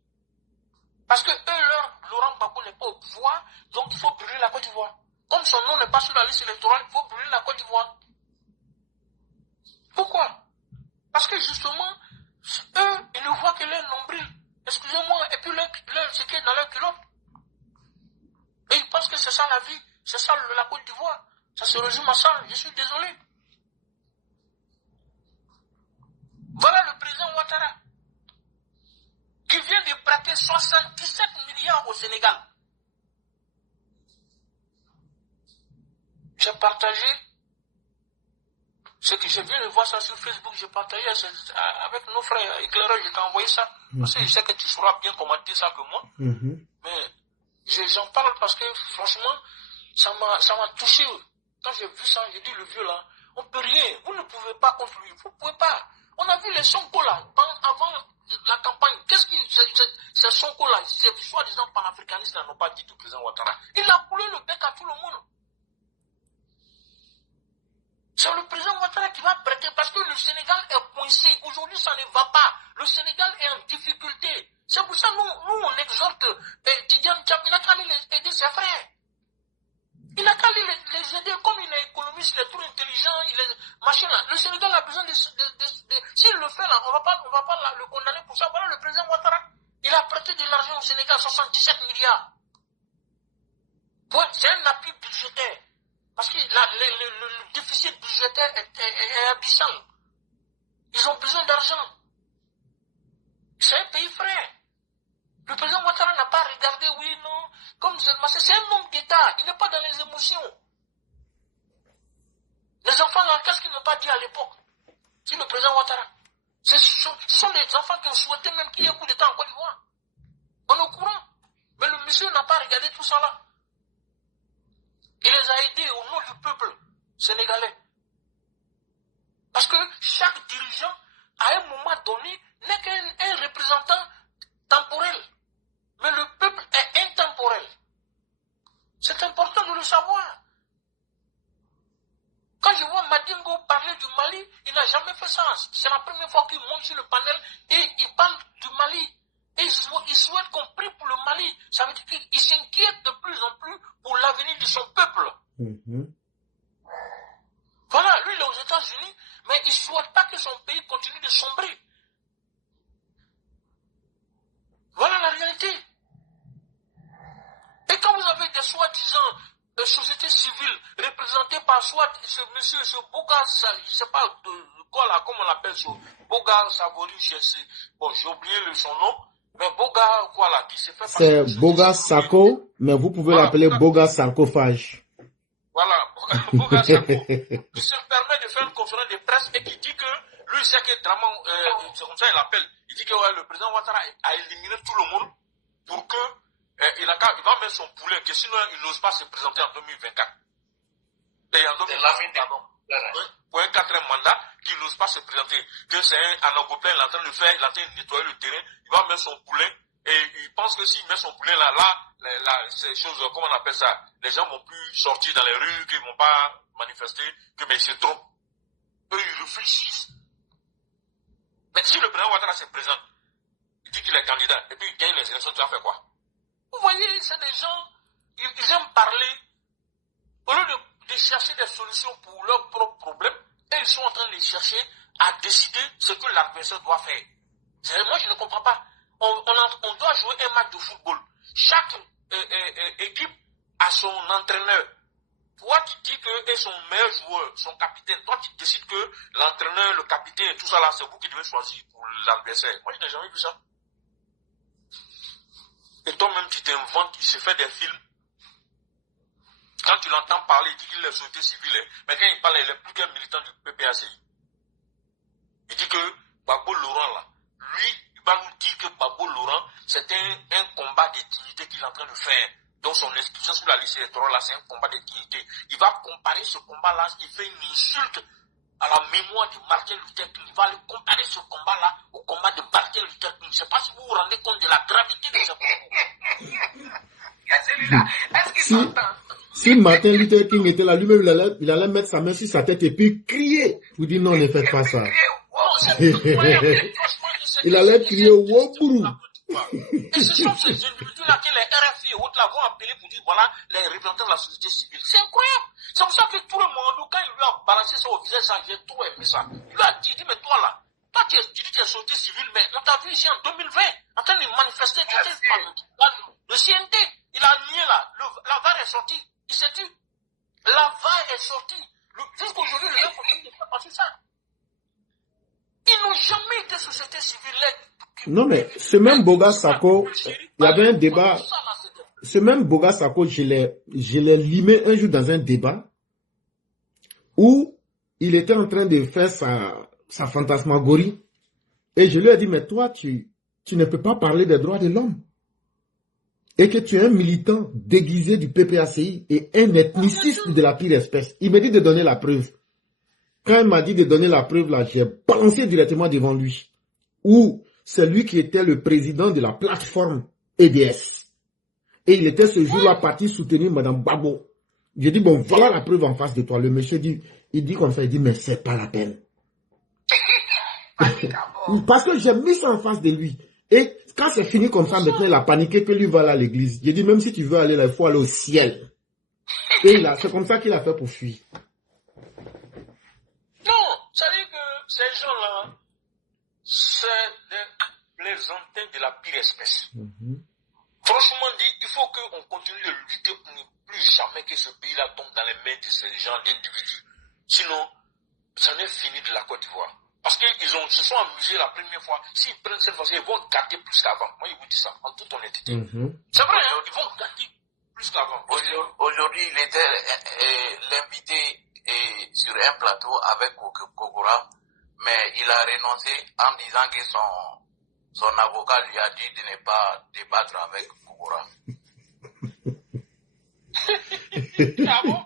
Parce que eux, Laurent Gbagbo n'est pas au pouvoir, donc il faut brûler la Côte d'Ivoire. Comme son nom n'est pas sur la liste électorale, il faut brûler la Côte d'Ivoire. Pourquoi? Parce que justement, eux, ils ne voient que leur nombril. Excusez-moi, et puis ce qui est dans leur culotte. Et ils pensent que c'est ça la vie, c'est ça la Côte d'Ivoire. Ça se résume à ça, je suis désolé. Voilà le président Ouattara, qui vient de prêter 77 milliards au Sénégal. J'ai partagé ce que je viens de voir ça sur Facebook, j'ai partagé avec nos frères éclaireurs, je t'ai envoyé ça. Parce que je sais que tu sauras bien commenter ça que moi. Mais j'en parle parce que franchement, ça m'a touché. Quand j'ai vu ça, j'ai dit le vieux là, on ne peut rien, vous ne pouvez pas contre lui, vous ne pouvez pas. On a vu les Sonko là, avant la campagne, qu'est-ce que ces Sonko là, ces soi-disant panafricanistes n'ont pas dit du président Ouattara. Il a coulé le bec à tout le monde. C'est le président Ouattara qui va prêter parce que le Sénégal est coincé. Aujourd'hui, ça ne va pas. Le Sénégal est en difficulté. C'est pour ça que nous on exhorte Tidiane Tchap, il a qu'à aller aider ses frères. Il a qu'à aller les aider comme il est économiste, il est trop intelligent, il est machin là. Le Sénégal a besoin de s'il le fait là, on va pas le condamner pour ça. Voilà le président Ouattara. Il a prêté de l'argent au Sénégal, 77 milliards. Ouais, c'est un appui budgétaire. Parce que le déficit budgétaire est abyssal. Ils ont besoin d'argent. C'est un pays frère. Le président Ouattara n'a pas regardé, oui, non, comme c'est un homme d'État, il n'est pas dans les émotions. Les enfants là, qu'est-ce qu'il n'a pas dit à l'époque? C'est le président Ouattara. Ce sont des enfants qui ont souhaité même qu'il y ait un coup d'État en Côte d'Ivoire. On est au courant. Mais le monsieur n'a pas regardé tout ça là. Il les a aidés au nom du peuple sénégalais. Parce que chaque dirigeant, à un moment donné, n'est qu'un représentant temporel. Mais le peuple est intemporel. C'est important de le savoir. Quand je vois Madingo parler du Mali, il n'a jamais fait ça. C'est la première fois qu'il monte sur le panel et il parle du Mali. Et il souhaite qu'on prie pour le Mali. Ça veut dire qu'il s'inquiète de plus en plus pour l'avenir de son peuple. Voilà, lui il est aux États-Unis, mais il ne souhaite pas que son pays continue de sombrer. Voilà la réalité. Et quand vous avez des soi-disant sociétés civiles représentées par soit ce monsieur, ce Bogar, je ne sais pas quoi là, comment on l'appelle, ce Bogar Savori, bon, j'ai oublié son nom. Mais Boga, quoi là, qui se fait passer C'est pour société Boga civile. Sarko, mais vous pouvez Voilà, l'appeler Boga, Boga Sarcophage. voilà, Boga Sako. Qui se permet de faire une conférence de presse et qui dit que lui, c'est que Draman, c'est comme ça il appelle. Il dit que ouais, le président Ouattara a éliminé tout le monde pour que il va mettre son poulet, que sinon il n'ose pas se présenter en 2024. Et en 2024, pardon. Pour un quatrième mandat, qu'il n'ose pas se présenter, que c'est un angoplin, il est en train de faire, il est en train de nettoyer le terrain, il va mettre son poulet, et il pense que s'il met son poulet là, ces choses, comment on appelle ça, les gens vont plus sortir dans les rues, qu'ils vont pas manifester, que mais ils se trompent. Eux, ils réfléchissent. Mais si le président Ouattara se présente, il dit qu'il est candidat, et puis il gagne les élections, tu vas faire quoi? Vous voyez, c'est des gens, ils aiment parler, au lieu de chercher des solutions pour leurs propres problèmes, et ils sont en train de chercher à décider ce que l'adversaire doit faire. Moi, je ne comprends pas. On doit jouer un match de football. Chaque équipe a son entraîneur. Toi, tu dis que est son meilleur joueur, son capitaine. Toi, tu décides que l'entraîneur, le capitaine et tout ça là, c'est vous qui devez choisir pour l'adversaire. Moi, je n'ai jamais vu ça. Et toi-même, tu t'inventes, il se fait des films. Quand tu l'entends parler, il dit qu'il est société civile. Mais quand il parle, il est plus qu'un militant du PPACI. Il dit que Gbagbo Laurent, là, lui, il va nous dire que Gbagbo Laurent, c'est un combat de dignité qu'il est en train de faire. Donc son inscription sur la liste électorale, là, c'est un combat de dignité. Il va comparer ce combat-là, il fait une insulte à la mémoire de Martin Luther King. Il va aller comparer ce combat-là au combat de Martin Luther King. Je ne sais pas si vous vous rendez compte de la gravité de ce combat. Celui-là, est-ce qu'il s'entend? Si Martin Luther King était là, lui-même, il allait mettre sa main sur sa tête et puis crier. Vous dites non, ne faites pas ça. Il allait crier Wobourou. Et ce sont ces individus-là que les RFI et autres là vont appeler pour dire voilà les représentants de la société civile. C'est incroyable. C'est pour ça que tout le monde, quand il lui a balancé ça au visage, ça, j'ai trop aimé ça. Il lui a dit mais toi là, toi tu dis que tu es société civile, mais on t'a vu ici en 2020, en train de manifester, le CNT, il a nié là, la VAR est sortie. Il s'est dit, la VAR est sortie. Jusqu'aujourd'hui, le continue de faire passer ça. Ils n'ont jamais été société civile. Non, mais ce même Boga Sako, il y avait un débat. Ce même Boga Sako, je l'ai limé un jour dans un débat où il était en train de faire sa fantasmagorie. Et je lui ai dit, mais toi, tu ne peux pas parler des droits de l'homme. Et que tu es un militant déguisé du PPACI et un ethniciste de la pire espèce. Il m'a dit de donner la preuve. Quand il m'a dit de donner la preuve, là, j'ai balancé directement devant lui. Où c'est lui qui était le président de la plateforme EDS. Et il était ce jour-là parti soutenir Madame Babo. J'ai dit, bon, voilà la preuve en face de toi. Le monsieur dit, il dit comme ça, il dit, mais c'est pas la peine. Parce que j'ai mis ça en face de lui. Et quand c'est fini comme ça, maintenant il a paniqué que lui va aller à l'église. J'ai dit, même si tu veux aller là, il faut aller au ciel. Et c'est comme ça qu'il a fait pour fuir. Non, ça veut dire que ces gens-là, c'est des plaisantins de la pire espèce. Franchement dit, il faut qu'on continue de lutter pour ne plus jamais que ce pays-là tombe dans les mains de ces gens d'individus. Sinon, ça n'est fini de la Côte d'Ivoire. Parce qu'ils se sont amusés la première fois. S'ils prennent cette fois-ci, ils vont gâter plus qu'avant. Moi, je vous dis ça, en toute honnêteté. C'est vrai, hein, ils vont gâter plus qu'avant. Aujourd'hui, il était l'invité sur un plateau avec Kokora, mais il a renoncé en disant que son avocat lui a dit de ne pas débattre avec Kokora. Ah bon?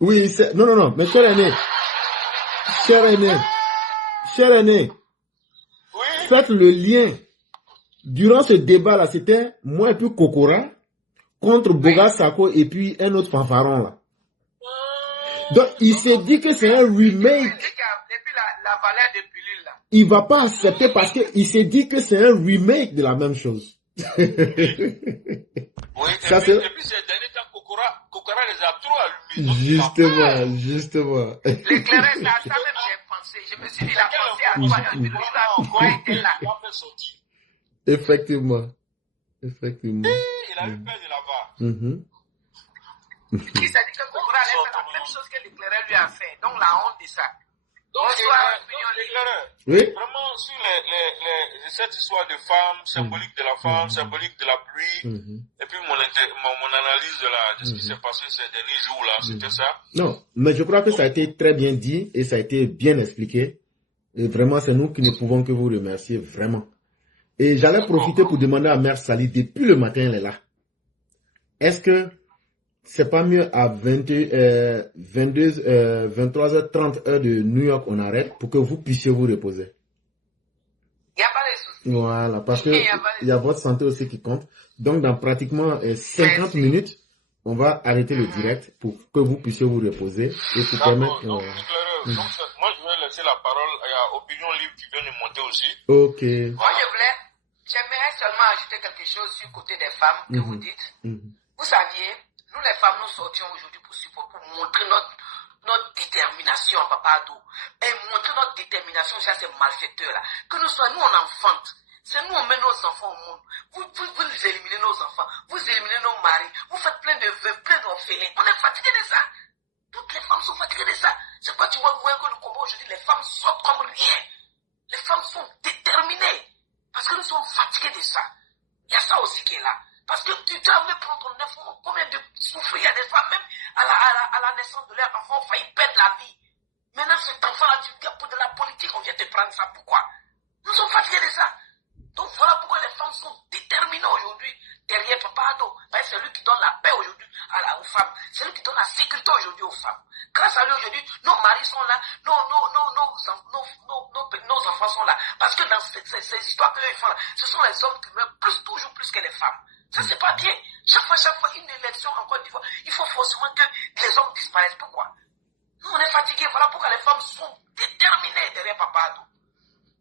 Oui, non, mais cher aîné, Oui. faites le lien. Durant ce débat-là, c'était moi et puis Kokora contre Boga Sako et puis un autre fanfaron là. Donc, il s'est dit que c'est un remake. Depuis la valeur de pilule là. Il va pas accepter parce qu'il s'est dit que c'est un remake de la même chose. Oui, Ça, et puis ces derniers temps, Kokora les a trop allumés. Justement. L'éclairage, ça même j'ai pensé. Je me suis dit, il a pensé à toi. Il a sorti. Effectivement. Il a eu peur de la VAR. Il s'est dit que Kokora allait faire la même chose que l'éclaireur lui a fait. Donc la honte de ça. Donc l'éclaireur, Oui. vraiment, maintenant, sur cette histoire de femme, symbolique de la femme, symbolique de la pluie, et puis mon analyse de ce qui s'est passé ces derniers jours-là, c'était ça. Non, mais je crois que ça a été très bien dit et ça a été bien expliqué. Et vraiment, c'est nous qui ne pouvons que vous remercier, vraiment. Et j'allais profiter pour demander à Mère Sali, depuis le matin, elle est là. Est-ce que c'est pas mieux à 23h30 heure de New York, on arrête pour que vous puissiez vous reposer? Il n'y a pas de souci. Voilà, parce que il y a votre santé aussi qui compte. Donc, dans pratiquement 50 minutes, on va arrêter le direct pour que vous puissiez vous reposer et pour permettre... Donc, moi, je vais laisser la parole à Opinion Libre qui vient de monter aussi. Ok. Moi, j'aimerais seulement ajouter quelque chose sur le côté des femmes que vous dites. Vous saviez, nous les femmes, nous sortions aujourd'hui pour montrer notre détermination, Papa Ado, et montrer notre détermination chez ces malfaiteurs-là. Que nous on enfante. C'est nous, on met nos enfants au monde. Vous éliminez nos enfants, vous éliminez nos maris, vous faites plein de veuves, plein d'orphelins. On est fatigué de ça. Toutes les femmes sont fatiguées de ça. C'est quoi tu vois que le combat aujourd'hui, les femmes sortent comme rien. Les femmes sont déterminées. Parce que nous sommes fatigués de ça. Il y a ça aussi qui est là. Parce que tu dois me prendre ton enfant, combien de souffrir, il y a des femmes même à la naissance de leur enfant, ont failli perdre la vie. Maintenant, cet enfant-là, tu dis pour de la politique, on vient te prendre ça. Pourquoi? Nous sommes fatigués de ça. Donc voilà pourquoi les femmes sont déterminées aujourd'hui derrière Papa Ado. C'est lui qui donne la paix aujourd'hui aux femmes. C'est lui qui donne la sécurité aujourd'hui aux femmes. Grâce à lui aujourd'hui, nos maris sont là, nos enfants sont là. Parce que dans ces histoires qu'ils font là, ce sont les hommes qui meurent toujours plus que les femmes. Ça c'est pas bien. Chaque fois une élection en Côte d'Ivoire, il faut forcément que les hommes disparaissent. Pourquoi? Nous on est fatigués. Voilà pourquoi les femmes sont déterminées derrière Papa Ado.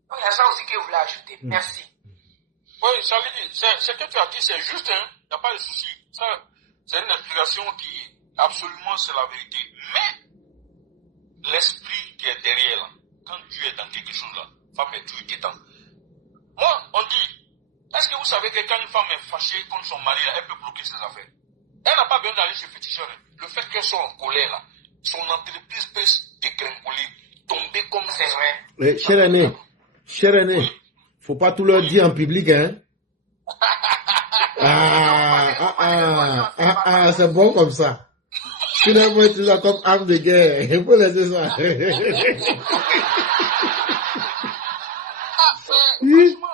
Donc il y a ça aussi que je voulais ajouter. Merci. Oui, ça veut dire, ce que tu as dit, c'est juste, hein, il n'y a pas de souci. Ça, c'est une explication qui, absolument, c'est la vérité. Mais, l'esprit qui est derrière là, quand Dieu est dans quelque chose là, femme est toujours détente. Moi, on dit, est-ce que vous savez que quand une femme est fâchée contre son mari, là, elle peut bloquer ses affaires? Elle n'a pas besoin d'aller chez féticheur. Le fait qu'elle soit en colère là, son entreprise peut se dégringoler, tomber comme c'est vrai. Cher aîné, faut pas tout leur dire en public, hein. C'est bon comme ça. Finalement, tu l'as comme arme de guerre. Il faut laisser ça. Franchement,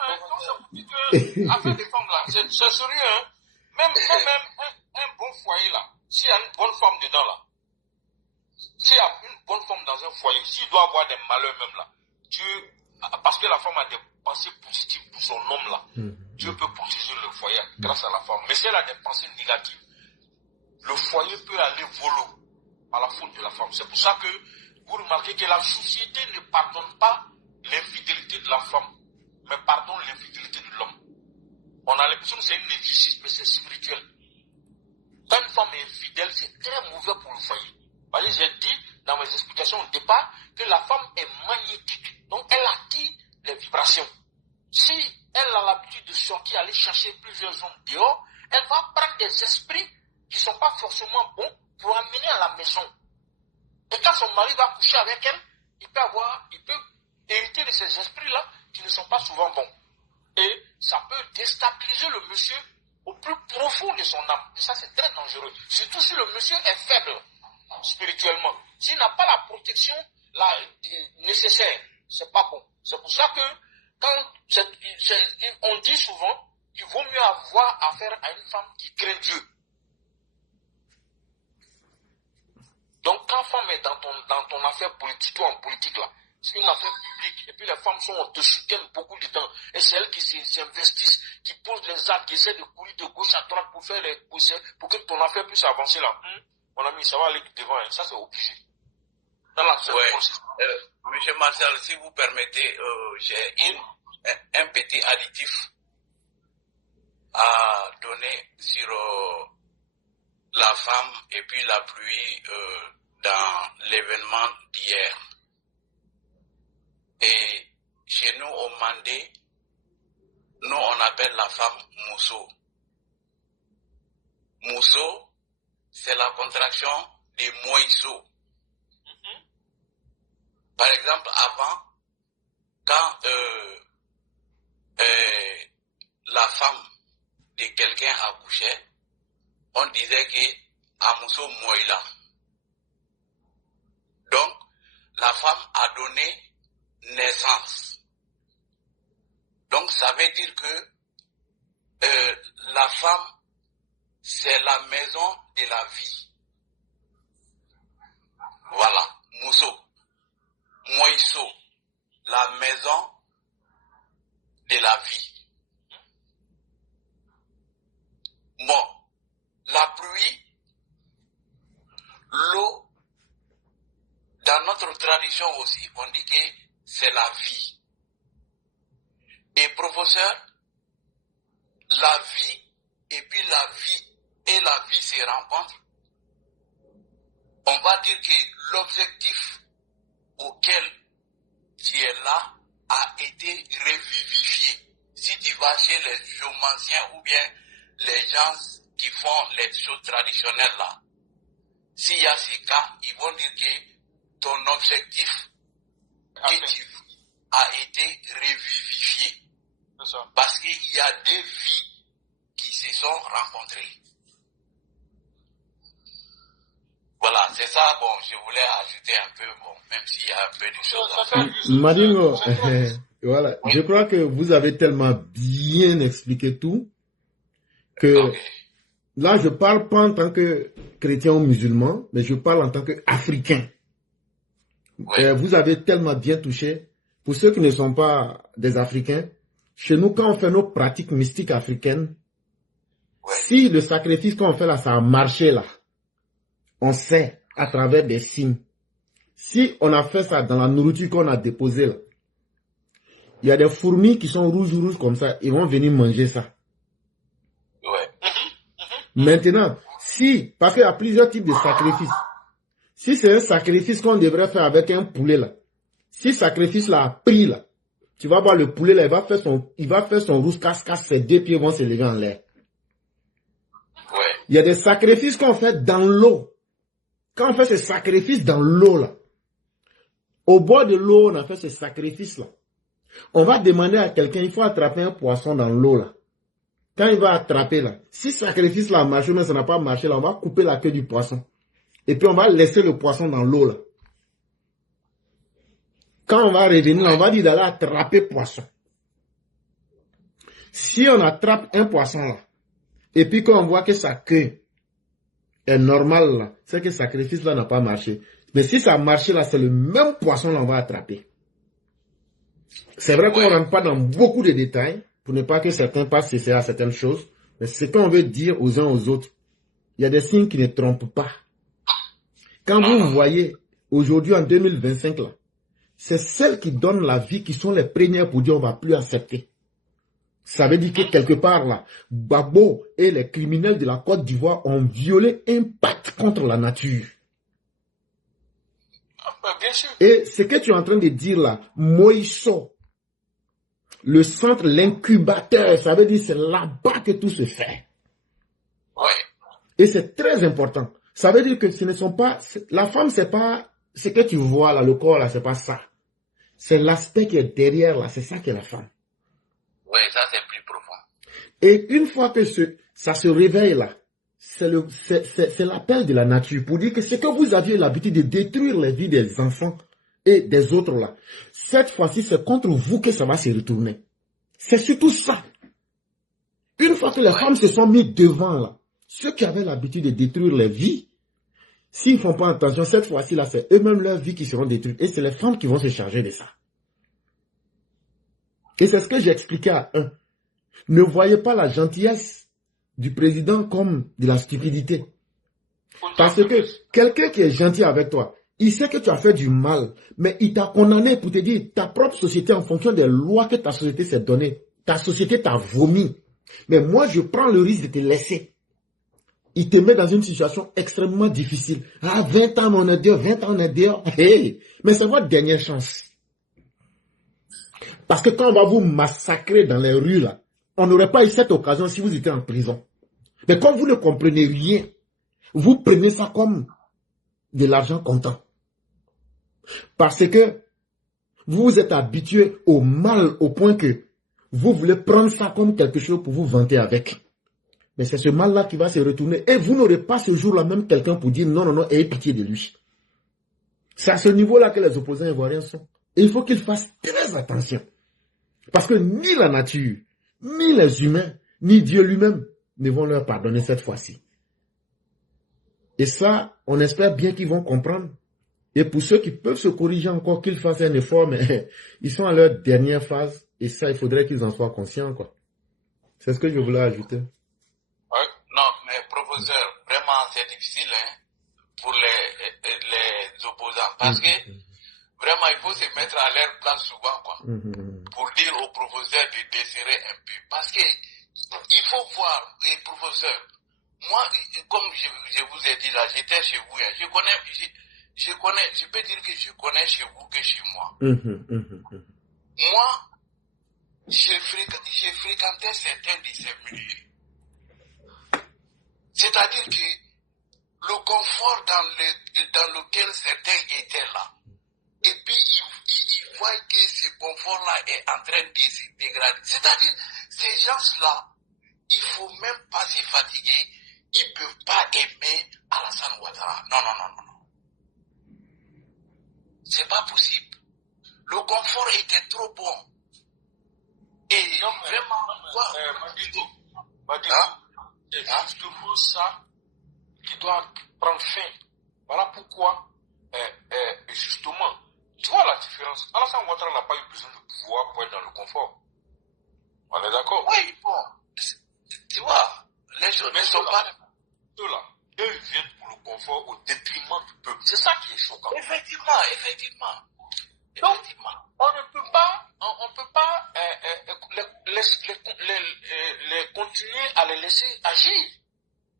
affaire des femmes là, c'est sérieux, hein. Même un bon foyer là, s'il y a une bonne femme dedans là, s'il y a une bonne femme dans un foyer, s'il doit avoir des malheurs même là, Dieu, parce que la femme a des pensées positives pour son homme là, Dieu peut protéger le foyer grâce à la femme. Mais si elle a des pensées négatives, le foyer peut aller volo à la faute de la femme. C'est pour ça que vous remarquez que la société ne pardonne pas l'infidélité de la femme, mais pardonne l'infidélité de l'homme. On a l'impression que c'est une injustice, mais c'est spirituel. Quand une femme est infidèle, c'est très mauvais pour le foyer. Voyez, j'ai dit dans mes explications au départ que la femme est magnétique. Donc elle attire les vibrations. Si elle a l'habitude de sortir, aller chercher plusieurs hommes dehors, elle va prendre des esprits qui ne sont pas forcément bons pour amener à la maison. Et quand son mari va coucher avec elle, il peut hériter de ces esprits-là qui ne sont pas souvent bons. Et ça peut déstabiliser le monsieur au plus profond de son âme. Et ça, c'est très dangereux. Surtout si le monsieur est faible spirituellement. S'il n'a pas la protection nécessaire, c'est pas bon. C'est pour ça que quand on dit souvent qu'il vaut mieux avoir affaire à une femme qui craint Dieu. Donc quand femme est dans ton affaire politique, toi en politique là, c'est une affaire publique, et puis les femmes on te soutiennent beaucoup de temps, et c'est elles qui s'investissent, qui posent les actes, qui essaient de courir de gauche à droite pour faire pour que ton affaire puisse avancer là. Mon ami, ça va aller devant, hein. Ça c'est obligé. Monsieur Martial, si vous permettez, j'ai un petit additif à donner sur la femme et puis la pluie dans l'événement d'hier. Et chez nous au Mandé, nous on appelle la femme Mousso. Mousso, c'est la contraction de Moïso. Par exemple, avant, quand de quelqu'un accouchait, on disait que Amuso Moïla. Donc, la femme a donné naissance. Donc, ça veut dire que la femme, c'est la maison de la vie. Voilà, Mousso, Moïso, la maison de la vie. Bon, la pluie, l'eau, dans notre tradition aussi, on dit que c'est la vie. Et professeur, la vie et puis la vie et la vie se rencontrent. On va dire que l'objectif auquel tu es là a été revivifié. Si tu vas chez les géomanciens ou bien les gens qui font les choses traditionnelles là, s'il y a ces cas, ils vont dire que ton objectif a été revivifié. Parce qu'il y a des vies qui se sont rencontrées. Voilà, c'est ça, bon, je voulais ajouter un peu, bon, même s'il y a un peu de choses. Madingo, voilà, je crois que vous avez tellement bien expliqué tout que là, je parle pas en tant que chrétien ou musulman, mais je parle en tant qu'Africain. Vous avez tellement bien touché. Pour ceux qui ne sont pas des Africains, chez nous, quand on fait nos pratiques mystiques africaines, si le sacrifice qu'on fait là, ça a marché là, on sait à travers des signes. Si on a fait ça dans la nourriture qu'on a déposée là, il y a des fourmis qui sont rouges comme ça, ils vont venir manger ça. Maintenant, parce qu'il y a plusieurs types de sacrifices. Si c'est un sacrifice qu'on devrait faire avec un poulet là, si le sacrifice là a pris là, tu vas voir le poulet là, il va faire son rouge casse-casse, ses deux pieds vont se lever en l'air. Il y a des sacrifices qu'on fait dans l'eau. Quand on fait ce sacrifice dans l'eau là, au bord de l'eau, on a fait ce sacrifice là. On va demander à quelqu'un, il faut attraper un poisson dans l'eau là. Quand il va attraper là, si ce sacrifice là a marché, mais ça n'a pas marché là, on va couper la queue du poisson. Et puis on va laisser le poisson dans l'eau là. Quand on va revenir, on va dire d'aller attraper poisson. Si on attrape un poisson là, et puis quand on voit que sa queue est normale là, c'est que le sacrifice là n'a pas marché. Mais si ça a marché là, c'est le même poisson là on va attraper. C'est vrai qu'on ne rentre pas dans beaucoup de détails, pour ne pas que certains passent cesser à certaines choses, mais c'est ce qu'on veut dire aux uns aux autres. Il y a des signes qui ne trompent pas. Quand vous voyez, aujourd'hui en 2025 là, c'est celles qui donnent la vie qui sont les premières pour dire on ne va plus accepter. Ça veut dire que quelque part là, Gbagbo et les criminels de la Côte d'Ivoire ont violé un pacte contre la nature. Bien sûr. Et ce que tu es en train de dire là, Moïso, le centre, l'incubateur, ça veut dire c'est là-bas que tout se fait. Et c'est très important. Ça veut dire que ce ne sont pas, la femme c'est pas, ce que tu vois là, le corps là, c'est pas ça. C'est l'aspect qui est derrière là, c'est ça qui est la femme. Oui, ça c'est plus profond. Et une fois que ça se réveille là, c'est l'appel de la nature pour dire que ce que vous aviez l'habitude de détruire les vies des enfants et des autres là, cette fois-ci c'est contre vous que ça va se retourner. C'est surtout ça. Une fois que les femmes se sont mis devant là, ceux qui avaient l'habitude de détruire les vies, s'ils ne font pas attention, cette fois-ci là, c'est eux-mêmes leurs vies qui seront détruites et c'est les femmes qui vont se charger de ça. Et c'est ce que j'ai expliqué à un. Ne voyez pas la gentillesse du président comme de la stupidité. Parce que quelqu'un qui est gentil avec toi, il sait que tu as fait du mal, mais il t'a condamné pour te dire ta propre société en fonction des lois que ta société s'est donnée. Ta société t'a vomi. Mais moi, je prends le risque de te laisser. Il te met dans une situation extrêmement difficile. Ah, 20 ans on est dehors, 20 ans on est dehors. Hey, mais c'est votre dernière chance. Parce que quand on va vous massacrer dans les rues là, on n'aurait pas eu cette occasion si vous étiez en prison. Mais comme vous ne comprenez rien, vous prenez ça comme de l'argent comptant. Parce que vous vous êtes habitué au mal au point que vous voulez prendre ça comme quelque chose pour vous vanter avec. Mais c'est ce mal-là qui va se retourner. Et vous n'aurez pas ce jour-là même quelqu'un pour dire non, non, non, ayez pitié de lui. C'est à ce niveau-là que les opposants ivoiriens sont. Et il faut qu'ils fassent très attention. Parce que ni la nature, ni les humains, ni Dieu lui-même ne vont leur pardonner cette fois-ci. Et ça, on espère bien qu'ils vont comprendre. Et pour ceux qui peuvent se corriger encore, qu'ils fassent un effort, mais ils sont à leur dernière phase. Et ça, il faudrait qu'ils en soient conscients, quoi. C'est ce que je voulais ajouter. Ouais. Non, mais professeur, vraiment, c'est difficile pour les opposants. Parce que, vraiment, il faut se mettre à leur place souvent, quoi. Pour dire aux professeurs de desserrer un peu. Parce que, il faut voir, les professeurs, moi, comme je vous ai dit là, j'étais chez vous, je peux dire que je connais chez vous que chez moi. Moi, j'ai fréquenté certains de ces milieux. C'est-à-dire que le confort dans lequel certains étaient là, et puis ils voient que ce confort-là est en train de se dégrader. C'est-à-dire, ces gens-là, il ne faut même pas se fatiguer, ils ne peuvent pas aimer Alassane Ouattara. Non, non, non, non. C'est pas possible. Le confort était trop bon. Et non, vraiment, c'est justement ça qui doit prendre fin. Voilà pourquoi, justement, tu vois la différence. Alassane Ouattara n'a pas eu besoin de pouvoir pour être dans le confort. On est d'accord? Oui, bon. Tu vois, les choses ne sont pas... Ceux-là, eux viennent pour le confort au détriment du peuple. C'est ça qui est choquant. Effectivement. Donc, on ne peut pas les continuer à les laisser agir.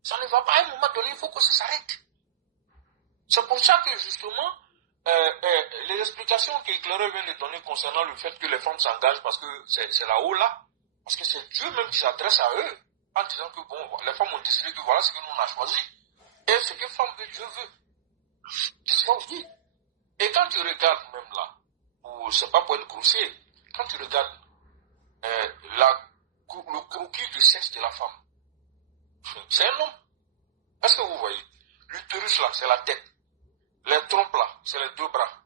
Ça ne va pas. À un moment donné, il faut que ça s'arrête. C'est pour ça que justement, les explications qu'Éclaireur vient de donner concernant le fait que les femmes s'engagent parce que c'est là-haut là, parce que c'est Dieu même qui s'adresse à eux en disant que bon, les femmes ont décidé que voilà ce que nous on a choisi. Et ce que femme veut, Dieu veut. C'est ce qu'on dit. Et quand tu regardes même là, c'est pas pour être grossier, quand tu regardes le croquis du sexe de la femme, c'est un homme. Est-ce que vous voyez? L'utérus là, c'est la tête. Les trompes là, c'est les deux bras.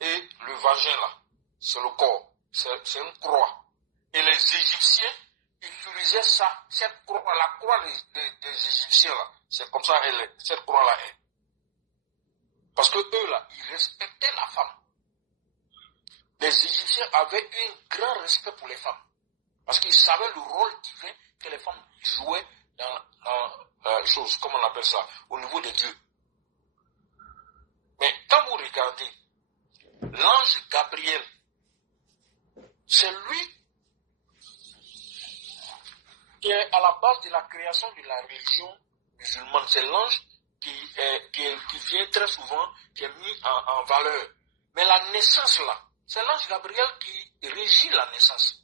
Et le vagin là, c'est le corps. C'est une croix. Et les Égyptiens utilisaient ça, cette croix, la croix des Égyptiens là. C'est comme ça, cette croix là est. Parce que eux là, ils respectaient la femme. Les Égyptiens avaient un grand respect pour les femmes. Parce qu'ils savaient le rôle divin que les femmes jouaient dans chose, comment on appelle ça, au niveau des dieux. Mais quand vous regardez l'ange Gabriel, c'est lui qui est à la base de la création de la religion musulmane. C'est l'ange qui vient très souvent, qui est mis en valeur. Mais la naissance là, c'est l'ange Gabriel qui régit la naissance.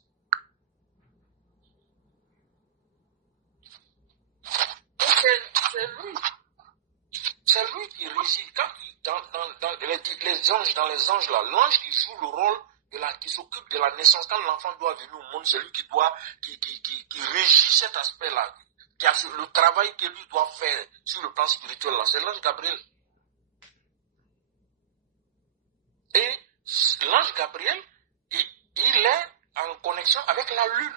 C'est lui qui régit. Quand dans les anges là, l'ange qui joue le rôle qui s'occupe de la naissance. Quand l'enfant doit venir au monde, c'est lui qui régit cet aspect-là. Qui a le travail que lui doit faire sur le plan spirituel là. C'est l'ange Gabriel. Et l'ange Gabriel, il est en connexion avec la lune.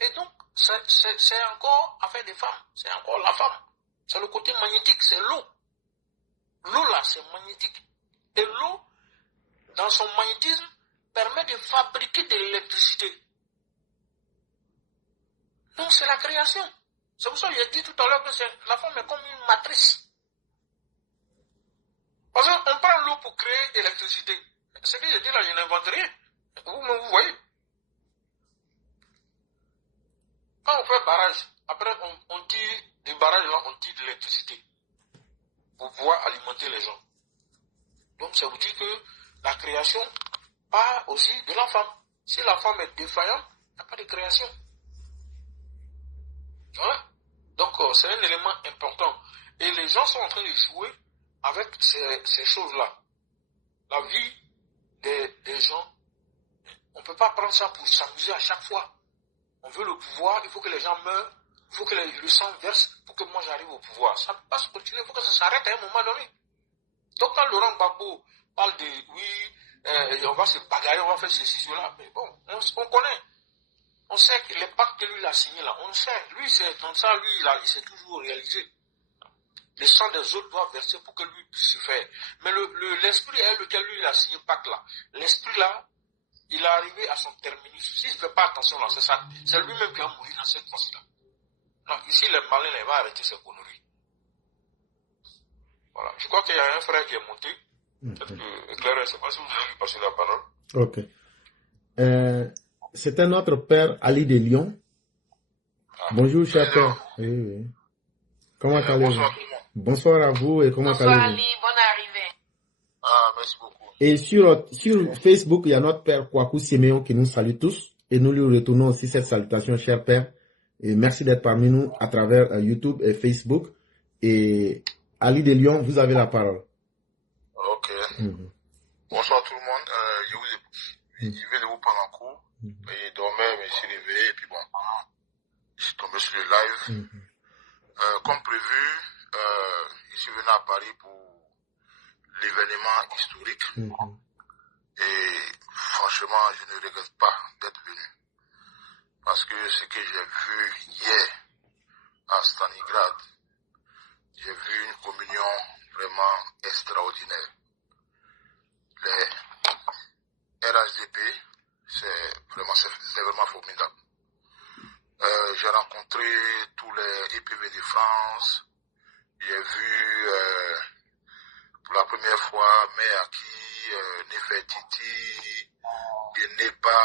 Et donc, c'est encore affaire des femmes. C'est encore la femme. C'est le côté magnétique, c'est l'eau. L'eau là, c'est magnétique. Et l'eau, dans son magnétisme, permet de fabriquer de l'électricité. Donc, c'est la création. C'est pour ça que j'ai dit tout à l'heure que la femme est comme une matrice. Parce qu'on prend l'eau pour créer l'électricité. Ce que j'ai dit là, je n'invente rien. Vous voyez. Quand on fait barrage, après on tire du barrage là, on tire de l'électricité pour pouvoir alimenter les gens. Donc ça vous dit que la création part aussi de la femme. Si la femme est défaillante, il n'y a pas de création. Voilà. Donc c'est un élément important. Et les gens sont en train de jouer avec ces choses-là. La vie des gens, on ne peut pas prendre ça pour s'amuser à chaque fois. On veut le pouvoir, il faut que les gens meurent Il faut que le sang verse pour que moi j'arrive au pouvoir. Ça ne peut pas se continuer, il faut que ça s'arrête à un moment donné. Donc quand Laurent Gbagbo parle de oui, on va se bagarrer, on va faire ceci, cela, mais bon, on connaît. On sait que les pactes que lui a signés là, on sait. Lui, c'est comme ça, lui, il s'est toujours réalisé. Le sang des autres doit verser pour que lui puisse se faire. Mais l'esprit avec lequel lui il a signé pacte là, l'esprit là, il est arrivé à son terminus. S'il ne fait pas attention là, c'est ça. C'est lui-même qui va mourir dans cette phase-là. Non, ici, les malins, il va arrêter ses conneries. Voilà. Je crois qu'il y a un frère qui est monté. Claire, je ne sais pas si vous avez lui passer la parole. Ok. C'était notre père Ali de Lyon. Bonjour, cher père. Oui. Comment allez-vous? Bonsoir tout le monde. Bonsoir à vous et comment allez-vous? Bonsoir Ali, bonne arrivée. Merci beaucoup. Et sur Facebook, il y a notre père Kwaku Siméon qui nous salue tous. Et nous lui retournons aussi cette salutation, cher père. Et merci d'être parmi nous à travers YouTube et Facebook. Et Ali de Lyon, vous avez la parole. Ok. Bonsoir tout le monde. Je vais vous prendre en cours. Je dormais, mais je suis réveillé. Et puis bon, je suis tombé sur le live. Comme prévu, je suis venu à Paris pour l'événement historique. Et franchement, je ne regrette pas d'être venu. Parce que ce que j'ai vu hier à Stalingrad, j'ai vu une communion vraiment extraordinaire. Les RHDP, c'est vraiment formidable. J'ai rencontré tous les EPV de France. J'ai vu pour la première fois Meaki, Nefertiti, Genepa,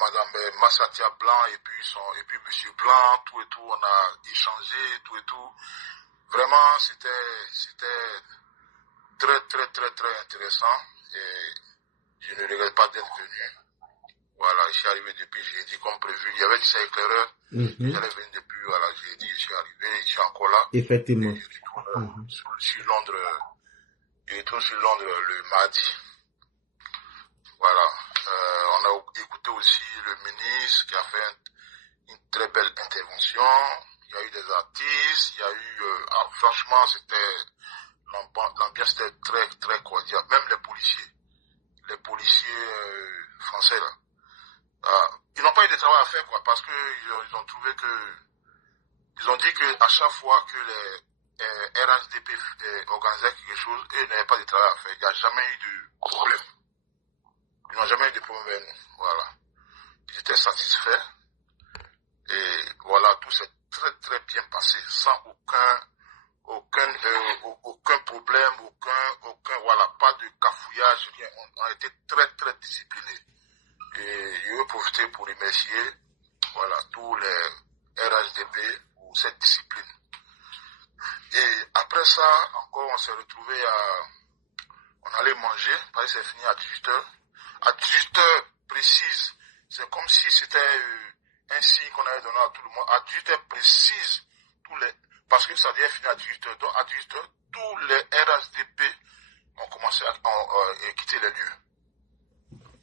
Madame Massatia Blanc et puis Monsieur Blanc, tout et tout, on a échangé, tout et tout. Vraiment, c'était très intéressant et je ne regrette pas d'être venu. Voilà, je suis arrivé depuis, j'ai dit comme prévu, il y avait 17 éclaireurs, j'allais venir depuis, voilà, j'ai dit, je suis arrivé, je suis encore là. Effectivement. Et je retourne sur Londres le mardi. Voilà, on a écouté aussi le ministre qui a fait une très belle intervention, il y a eu des artistes, il y a eu, franchement, l'ambiance était très cordiale, même les policiers français là. Ils n'ont pas eu de travail à faire, quoi, parce que ils ont trouvé ils ont dit que à chaque fois que les RHDP organisaient quelque chose, eux n'avaient pas de travail à faire. Il n'y a jamais eu de problème. Ils n'ont jamais eu de problème. Voilà. Ils étaient satisfaits. Et voilà, tout s'est très bien passé, sans aucun problème, voilà, pas de cafouillage, rien. On a été très disciplinés. Et je veux profiter pour remercier, voilà, tous les RHDP pour cette discipline. Et après ça, encore, on s'est retrouvés on allait manger, parce que c'est fini à 18h. À 18h précise, c'est comme si c'était un signe qu'on avait donné à tout le monde. À 18h précise, parce que ça devait finir à 18h. Donc à 18h, tous les RHDP ont commencé à quitter les lieux.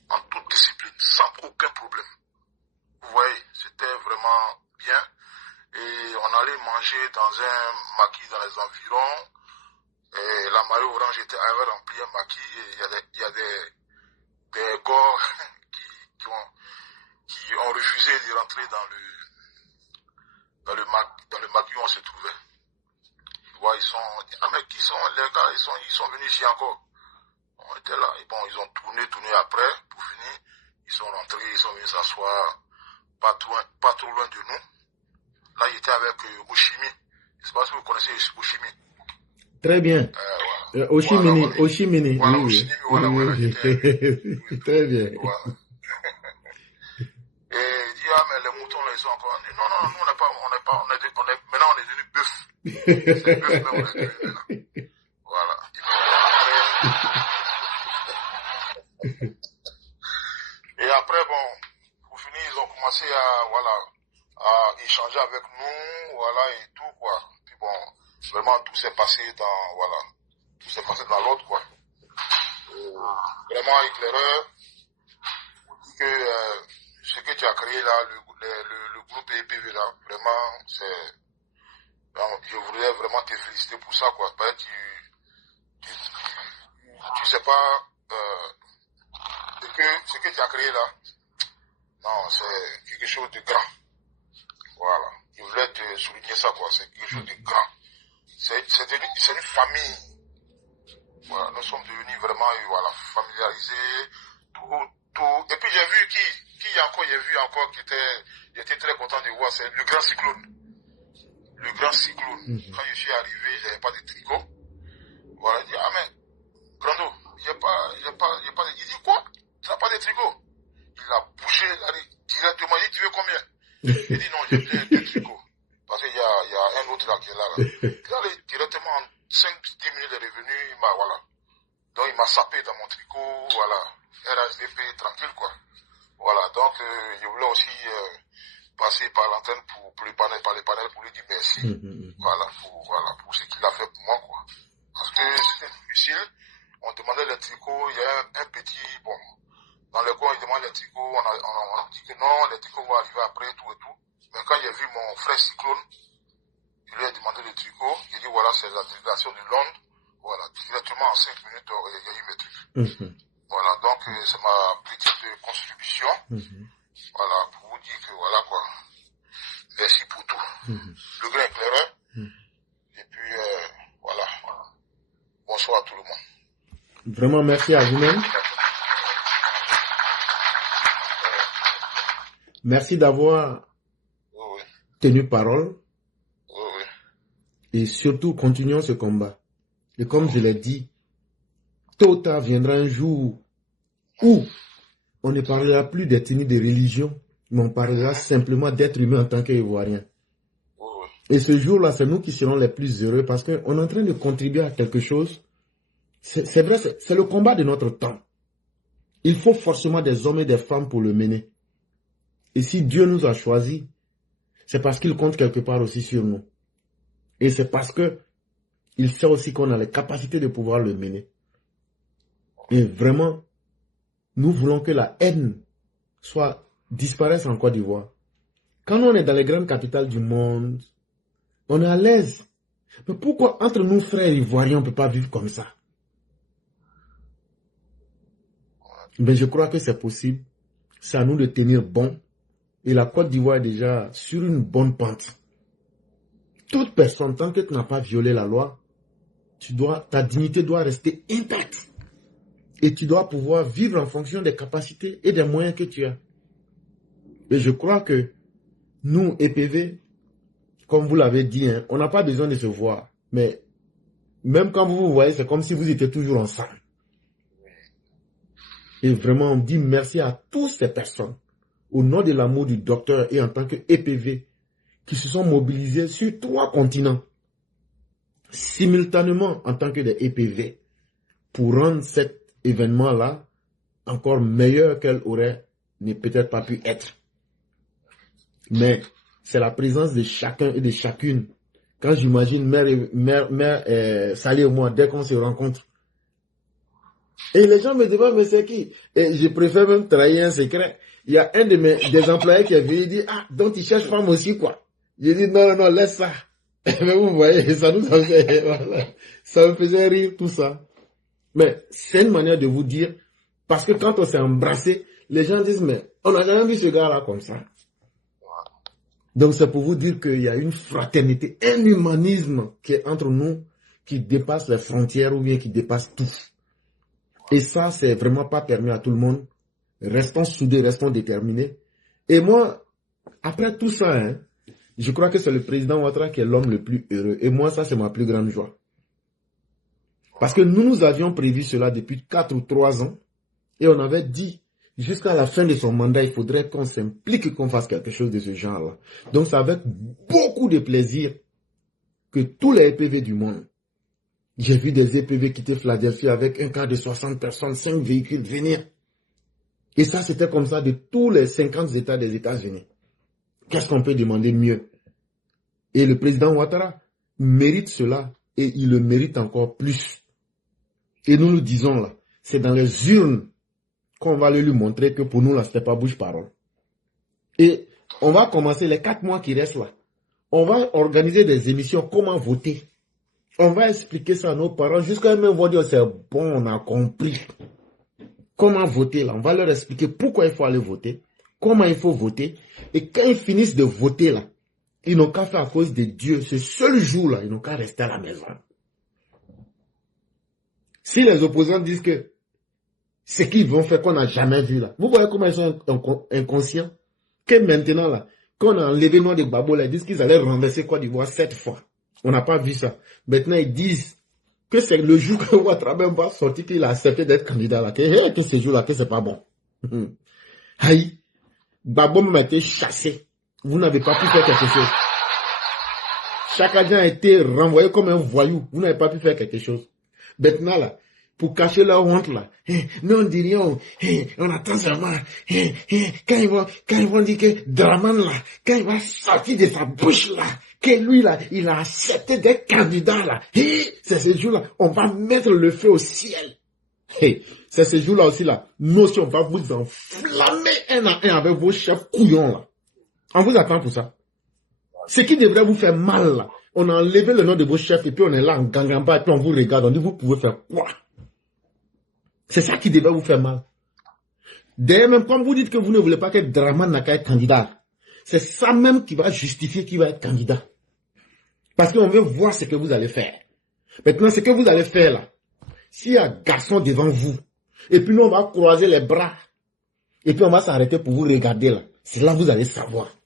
En toute discipline, sans aucun problème. Vous voyez, c'était vraiment bien. Et on allait manger dans un maquis dans les environs. Et la marée orange avait rempli un maquis. Et il y a des gars qui ont refusé de rentrer dans le maquis où on se trouvait. Vous voyez, mais qui sont les gars, ils sont venus ici encore. On était là, et bon, ils ont tourné après, pour finir, ils sont rentrés, ils sont venus s'asseoir pas trop loin de nous. Là, il était avec Oshimi. Je ne sais pas si vous connaissez Oshimi. Très bien. Voilà. Oshimini. Voilà, Oui. Oshimi, voilà. Très bien. Voilà. Et il dit, mais les moutons, là, ils sont encore. Non, nous, maintenant, on est devenu bœuf. C'est bœuf, mais on est devenu maintenant. Voilà. Et après, bon, pour finir, ils ont commencé à échanger avec nous, voilà, et tout, quoi. Puis bon, vraiment, tout s'est passé dans l'autre, quoi. Vraiment éclaireur. Je vous dis que ce que tu as créé là, le groupe EPV là, vraiment, c'est... Je voudrais vraiment te féliciter pour ça, quoi. Ben, tu sais pas ce que tu as créé là. Non, c'est quelque chose de grand. Voilà. Je voulais te souligner ça, quoi. C'est quelque chose de grand. C'est une famille. Voilà. Nous sommes devenus vraiment, voilà, familiarisés. Tout. Et puis j'ai vu j'ai vu encore j'étais très content de voir, c'est le grand cyclone. Le grand cyclone. Quand je suis arrivé, j'avais pas de tricot. Voilà, il dit, ah mais, Grando, j'ai pas de... Il dit, quoi? Tu n'as pas de tricot? Il a bougé, directement, il dit, tu veux combien? Il dit, non, j'ai deux tricots. Parce qu'il y a un autre là qui est là. Il allait directement en 5-10 minutes de revenus, voilà. Donc il m'a sapé dans mon tricot, voilà. RHDP, tranquille, quoi. Voilà, donc je voulais aussi passer par l'antenne pour les panels, pour lui dire merci. Voilà, pour ce qu'il a fait pour moi, quoi. Parce que c'était difficile. On demandait les tricots, il y a un petit, bon, dans le coin, il demande les tricots, on a dit que non, les tricots vont arriver après, tout et tout. Mais quand j'ai vu mon frère Cyclone, je lui ai demandé les tricots, il dit voilà, c'est la délégation de Londres. Voilà, directement en 5 minutes, il y a eu mes trucs. Voilà, donc c'est ma petite contribution. Voilà, pour vous dire que voilà, quoi. Merci pour tout. Le grand éclaireur. Et puis, voilà. Bonsoir à tout le monde. Vraiment, merci à vous-même. Merci d'avoir tenu parole. Et surtout, continuons ce combat. Et comme je l'ai dit, tôt ou tard viendra un jour où on ne parlera plus des tenues de religion, mais on parlera simplement d'être humain en tant qu'Ivoirien. Et ce jour-là, c'est nous qui serons les plus heureux parce qu'on est en train de contribuer à quelque chose. C'est vrai, c'est le combat de notre temps. Il faut forcément des hommes et des femmes pour le mener. Et si Dieu nous a choisis, c'est parce qu'il compte quelque part aussi sur nous. Et c'est parce que il sait aussi qu'on a les capacités de pouvoir le mener. Et vraiment, nous voulons que la haine disparaisse en Côte d'Ivoire. Quand on est dans les grandes capitales du monde, on est à l'aise. Mais pourquoi entre nous frères ivoiriens, on ne peut pas vivre comme ça? Mais je crois que c'est possible. C'est à nous de tenir bon. Et la Côte d'Ivoire est déjà sur une bonne pente. Toute personne, tant que tu n'as pas violé la loi, ta dignité doit rester intacte. Et tu dois pouvoir vivre en fonction des capacités et des moyens que tu as. Et je crois que nous, EPV, comme vous l'avez dit, hein, on n'a pas besoin de se voir. Mais même quand vous vous voyez, c'est comme si vous étiez toujours ensemble. Et vraiment, on dit merci à toutes ces personnes, au nom de l'amour du docteur et en tant que EPV, qui se sont mobilisés sur 3 continents, simultanément en tant que des EPV, pour rendre cet événement-là encore meilleur qu'elle aurait peut-être pas pu être. Mais c'est la présence de chacun et de chacune. Quand j'imagine mère Sali et moi, dès qu'on se rencontre, et les gens me demandent, mais c'est qui? Et je préfère même trahir un secret. Il y a un des employés qui est venu, il dit, ah, donc il cherche femme aussi, quoi. J'ai dit, non, laisse ça. Mais vous voyez, ça me faisait rire, tout ça. Mais c'est une manière de vous dire, parce que quand on s'est embrassé, les gens disent, mais on n'a jamais vu ce gars-là comme ça. Donc c'est pour vous dire qu'il y a une fraternité, un humanisme qui est entre nous, qui dépasse les frontières ou bien qui dépasse tout. Et ça, c'est vraiment pas permis à tout le monde. Restons soudés, restons déterminés. Et moi, après tout ça, hein, je crois que c'est le président Ouattara qui est l'homme le plus heureux. Et moi, ça, c'est ma plus grande joie. Parce que nous avions prévu cela depuis 4 ou 3 ans. Et on avait dit, jusqu'à la fin de son mandat, il faudrait qu'on s'implique et qu'on fasse quelque chose de ce genre-là. Donc, c'est avec beaucoup de plaisir que tous les EPV du monde, j'ai vu des EPV quitter Philadelphie avec un car de 60 personnes, 5 véhicules venir. Et ça, c'était comme ça de tous les 50 États des États-Unis. Qu'est-ce qu'on peut demander mieux? Et le président Ouattara mérite cela et il le mérite encore plus. Et nous nous disons là, c'est dans les urnes qu'on va lui montrer que pour nous là, c'était pas bouche-parole. Et on va commencer les 4 mois qui restent là. On va organiser des émissions, comment voter. On va expliquer ça à nos parents, jusqu'à même vont dire, c'est bon, on a compris. Comment voter là. On va leur expliquer pourquoi il faut aller voter, comment il faut voter. Et quand ils finissent de voter là, ils n'ont qu'à faire à cause de Dieu. Ce seul jour là, ils n'ont qu'à rester à la maison. Si les opposants disent que ce qu'ils vont faire qu'on n'a jamais vu là, vous voyez comment ils sont inconscients? Que maintenant là, quand on a enlevé Noir de Gbagbo là, ils disent qu'ils allaient renverser Côte d'Ivoire 7 fois. On n'a pas vu ça. Maintenant ils disent que c'est le jour que Ouattara va sortir qu'il a accepté d'être candidat là, que ce jour là, que c'est pas bon. Aïe, Gbagbo m'a été chassé. Vous n'avez pas pu faire quelque chose. Chaque agent a été renvoyé comme un voyou. Vous n'avez pas pu faire quelque chose. Maintenant là, pour cacher leur honte là, nous on dit rien, on attend seulement, quand ils vont dire que Draman là, quand il va sortir de sa bouche là, que lui là, il a accepté d'être candidat là, c'est ce jour là, on va mettre le feu au ciel. C'est ce jour là aussi là, nous aussi on va vous enflammer un à un avec vos chefs couillons là. On vous attend pour ça. Ce qui devrait vous faire mal là, on a enlevé le nom de vos chefs et puis on est là en gangamba et puis on vous regarde, on dit vous pouvez faire quoi? C'est ça qui devrait vous faire mal. D'ailleurs, même quand vous dites que vous ne voulez pas que Draman n'a qu'à être candidat, c'est ça même qui va justifier qu'il va être candidat. Parce qu'on veut voir ce que vous allez faire. Maintenant, ce que vous allez faire là, s'il y a un garçon devant vous, et puis nous on va croiser les bras, et puis on va s'arrêter pour vous regarder là, c'est là que vous allez savoir.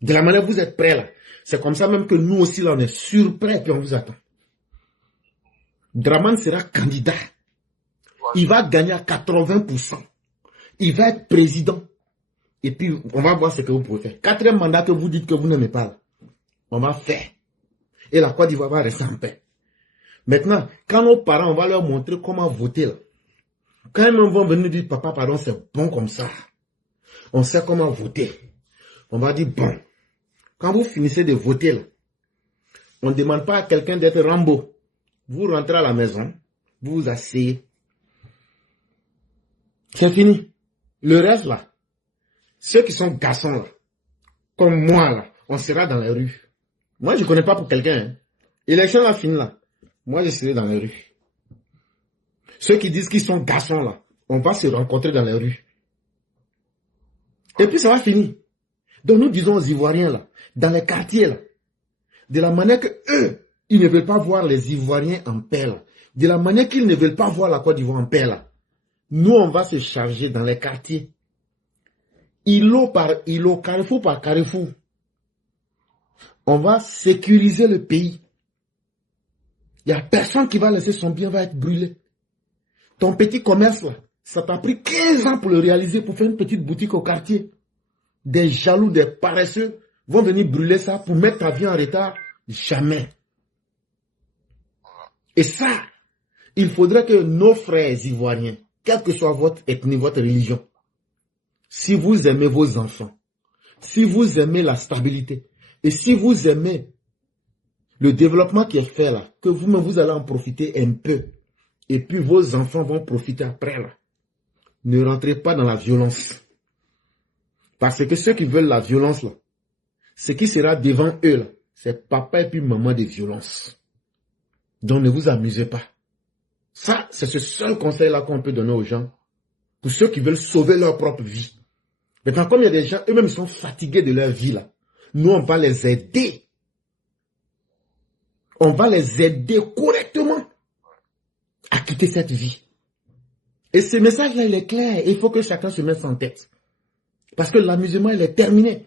De la manière que vous êtes prêts là, c'est comme ça même que nous aussi là on est surprêts et puis on vous attend. Draman sera candidat. Il va gagner à 80%. Il va être président. Et puis, on va voir ce que vous pouvez faire. 4e mandat que vous dites que vous n'aimez pas. On va faire. Et la Côte d'Ivoire va rester en paix. Maintenant, quand nos parents, on va leur montrer comment voter. Là. Quand ils vont venir dire, papa, pardon, c'est bon comme ça. On sait comment voter. On va dire, bon. Quand vous finissez de voter, là, on ne demande pas à quelqu'un d'être Rambo. Vous rentrez à la maison, vous vous asseyez. C'est fini. Le reste là, ceux qui sont garçons là, comme moi là, on sera dans les rues. Moi je connais pas pour quelqu'un. Hein. Élection là fini là, moi je serai dans les rues. Ceux qui disent qu'ils sont garçons là, on va se rencontrer dans les rues. Et puis ça va finir. Donc nous disons aux Ivoiriens là, dans les quartiers là, de la manière que eux, ils ne veulent pas voir les Ivoiriens en paix là, de la manière qu'ils ne veulent pas voir la Côte d'Ivoire en paix là. Nous, on va se charger dans les quartiers. Îlot par îlot, carrefour par carrefour. On va sécuriser le pays. Il n'y a personne qui va laisser son bien va être brûlé. Ton petit commerce, là, ça t'a pris 15 ans pour le réaliser, pour faire une petite boutique au quartier. Des jaloux, des paresseux vont venir brûler ça pour mettre ta vie en retard. Jamais. Et ça, il faudrait que nos frères ivoiriens, quelle que soit votre ethnie, votre religion, si vous aimez vos enfants, si vous aimez la stabilité, et si vous aimez le développement qui est fait là, que vous-même vous allez en profiter un peu, et puis vos enfants vont profiter après là, ne rentrez pas dans la violence. Parce que ceux qui veulent la violence là, ce qui sera devant eux là, c'est papa et puis maman de violence. Donc ne vous amusez pas. Ça, c'est ce seul conseil-là qu'on peut donner aux gens, pour ceux qui veulent sauver leur propre vie. Maintenant, comme il y a des gens, eux-mêmes, ils sont fatigués de leur vie, là. Nous, on va les aider. On va les aider correctement à quitter cette vie. Et ce message-là, il est clair. Il faut que chacun se mette en tête. Parce que l'amusement, il est terminé.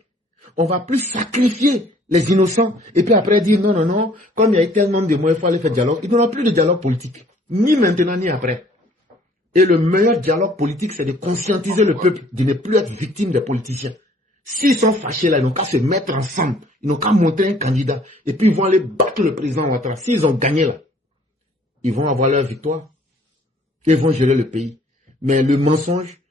On va plus sacrifier les innocents, et puis après dire, non, non, non, comme il y a eu tellement de mots, il faut aller faire dialogue. Il n'y aura plus de dialogue politique. Ni maintenant, ni après. Et le meilleur dialogue politique, c'est de conscientiser le peuple, de ne plus être victime des politiciens. S'ils sont fâchés là, ils n'ont qu'à se mettre ensemble. Ils n'ont qu'à monter un candidat. Et puis ils vont aller battre le président Ouattara. S'ils ont gagné là, ils vont avoir leur victoire. Et ils vont gérer le pays. Mais le mensonge,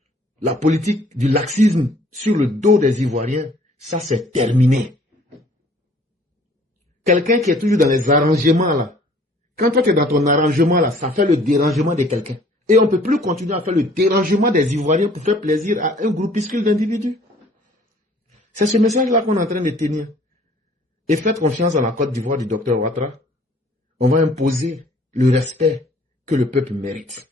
la politique du laxisme sur le dos des Ivoiriens, ça c'est terminé. Quelqu'un qui est toujours dans les arrangements là, quand toi tu es dans ton arrangement là, ça fait le dérangement de quelqu'un. Et on ne peut plus continuer à faire le dérangement des Ivoiriens pour faire plaisir à un groupuscule d'individus. C'est ce message-là qu'on est en train de tenir. Et faites confiance à la Côte d'Ivoire du Dr Ouattara. On va imposer le respect que le peuple mérite.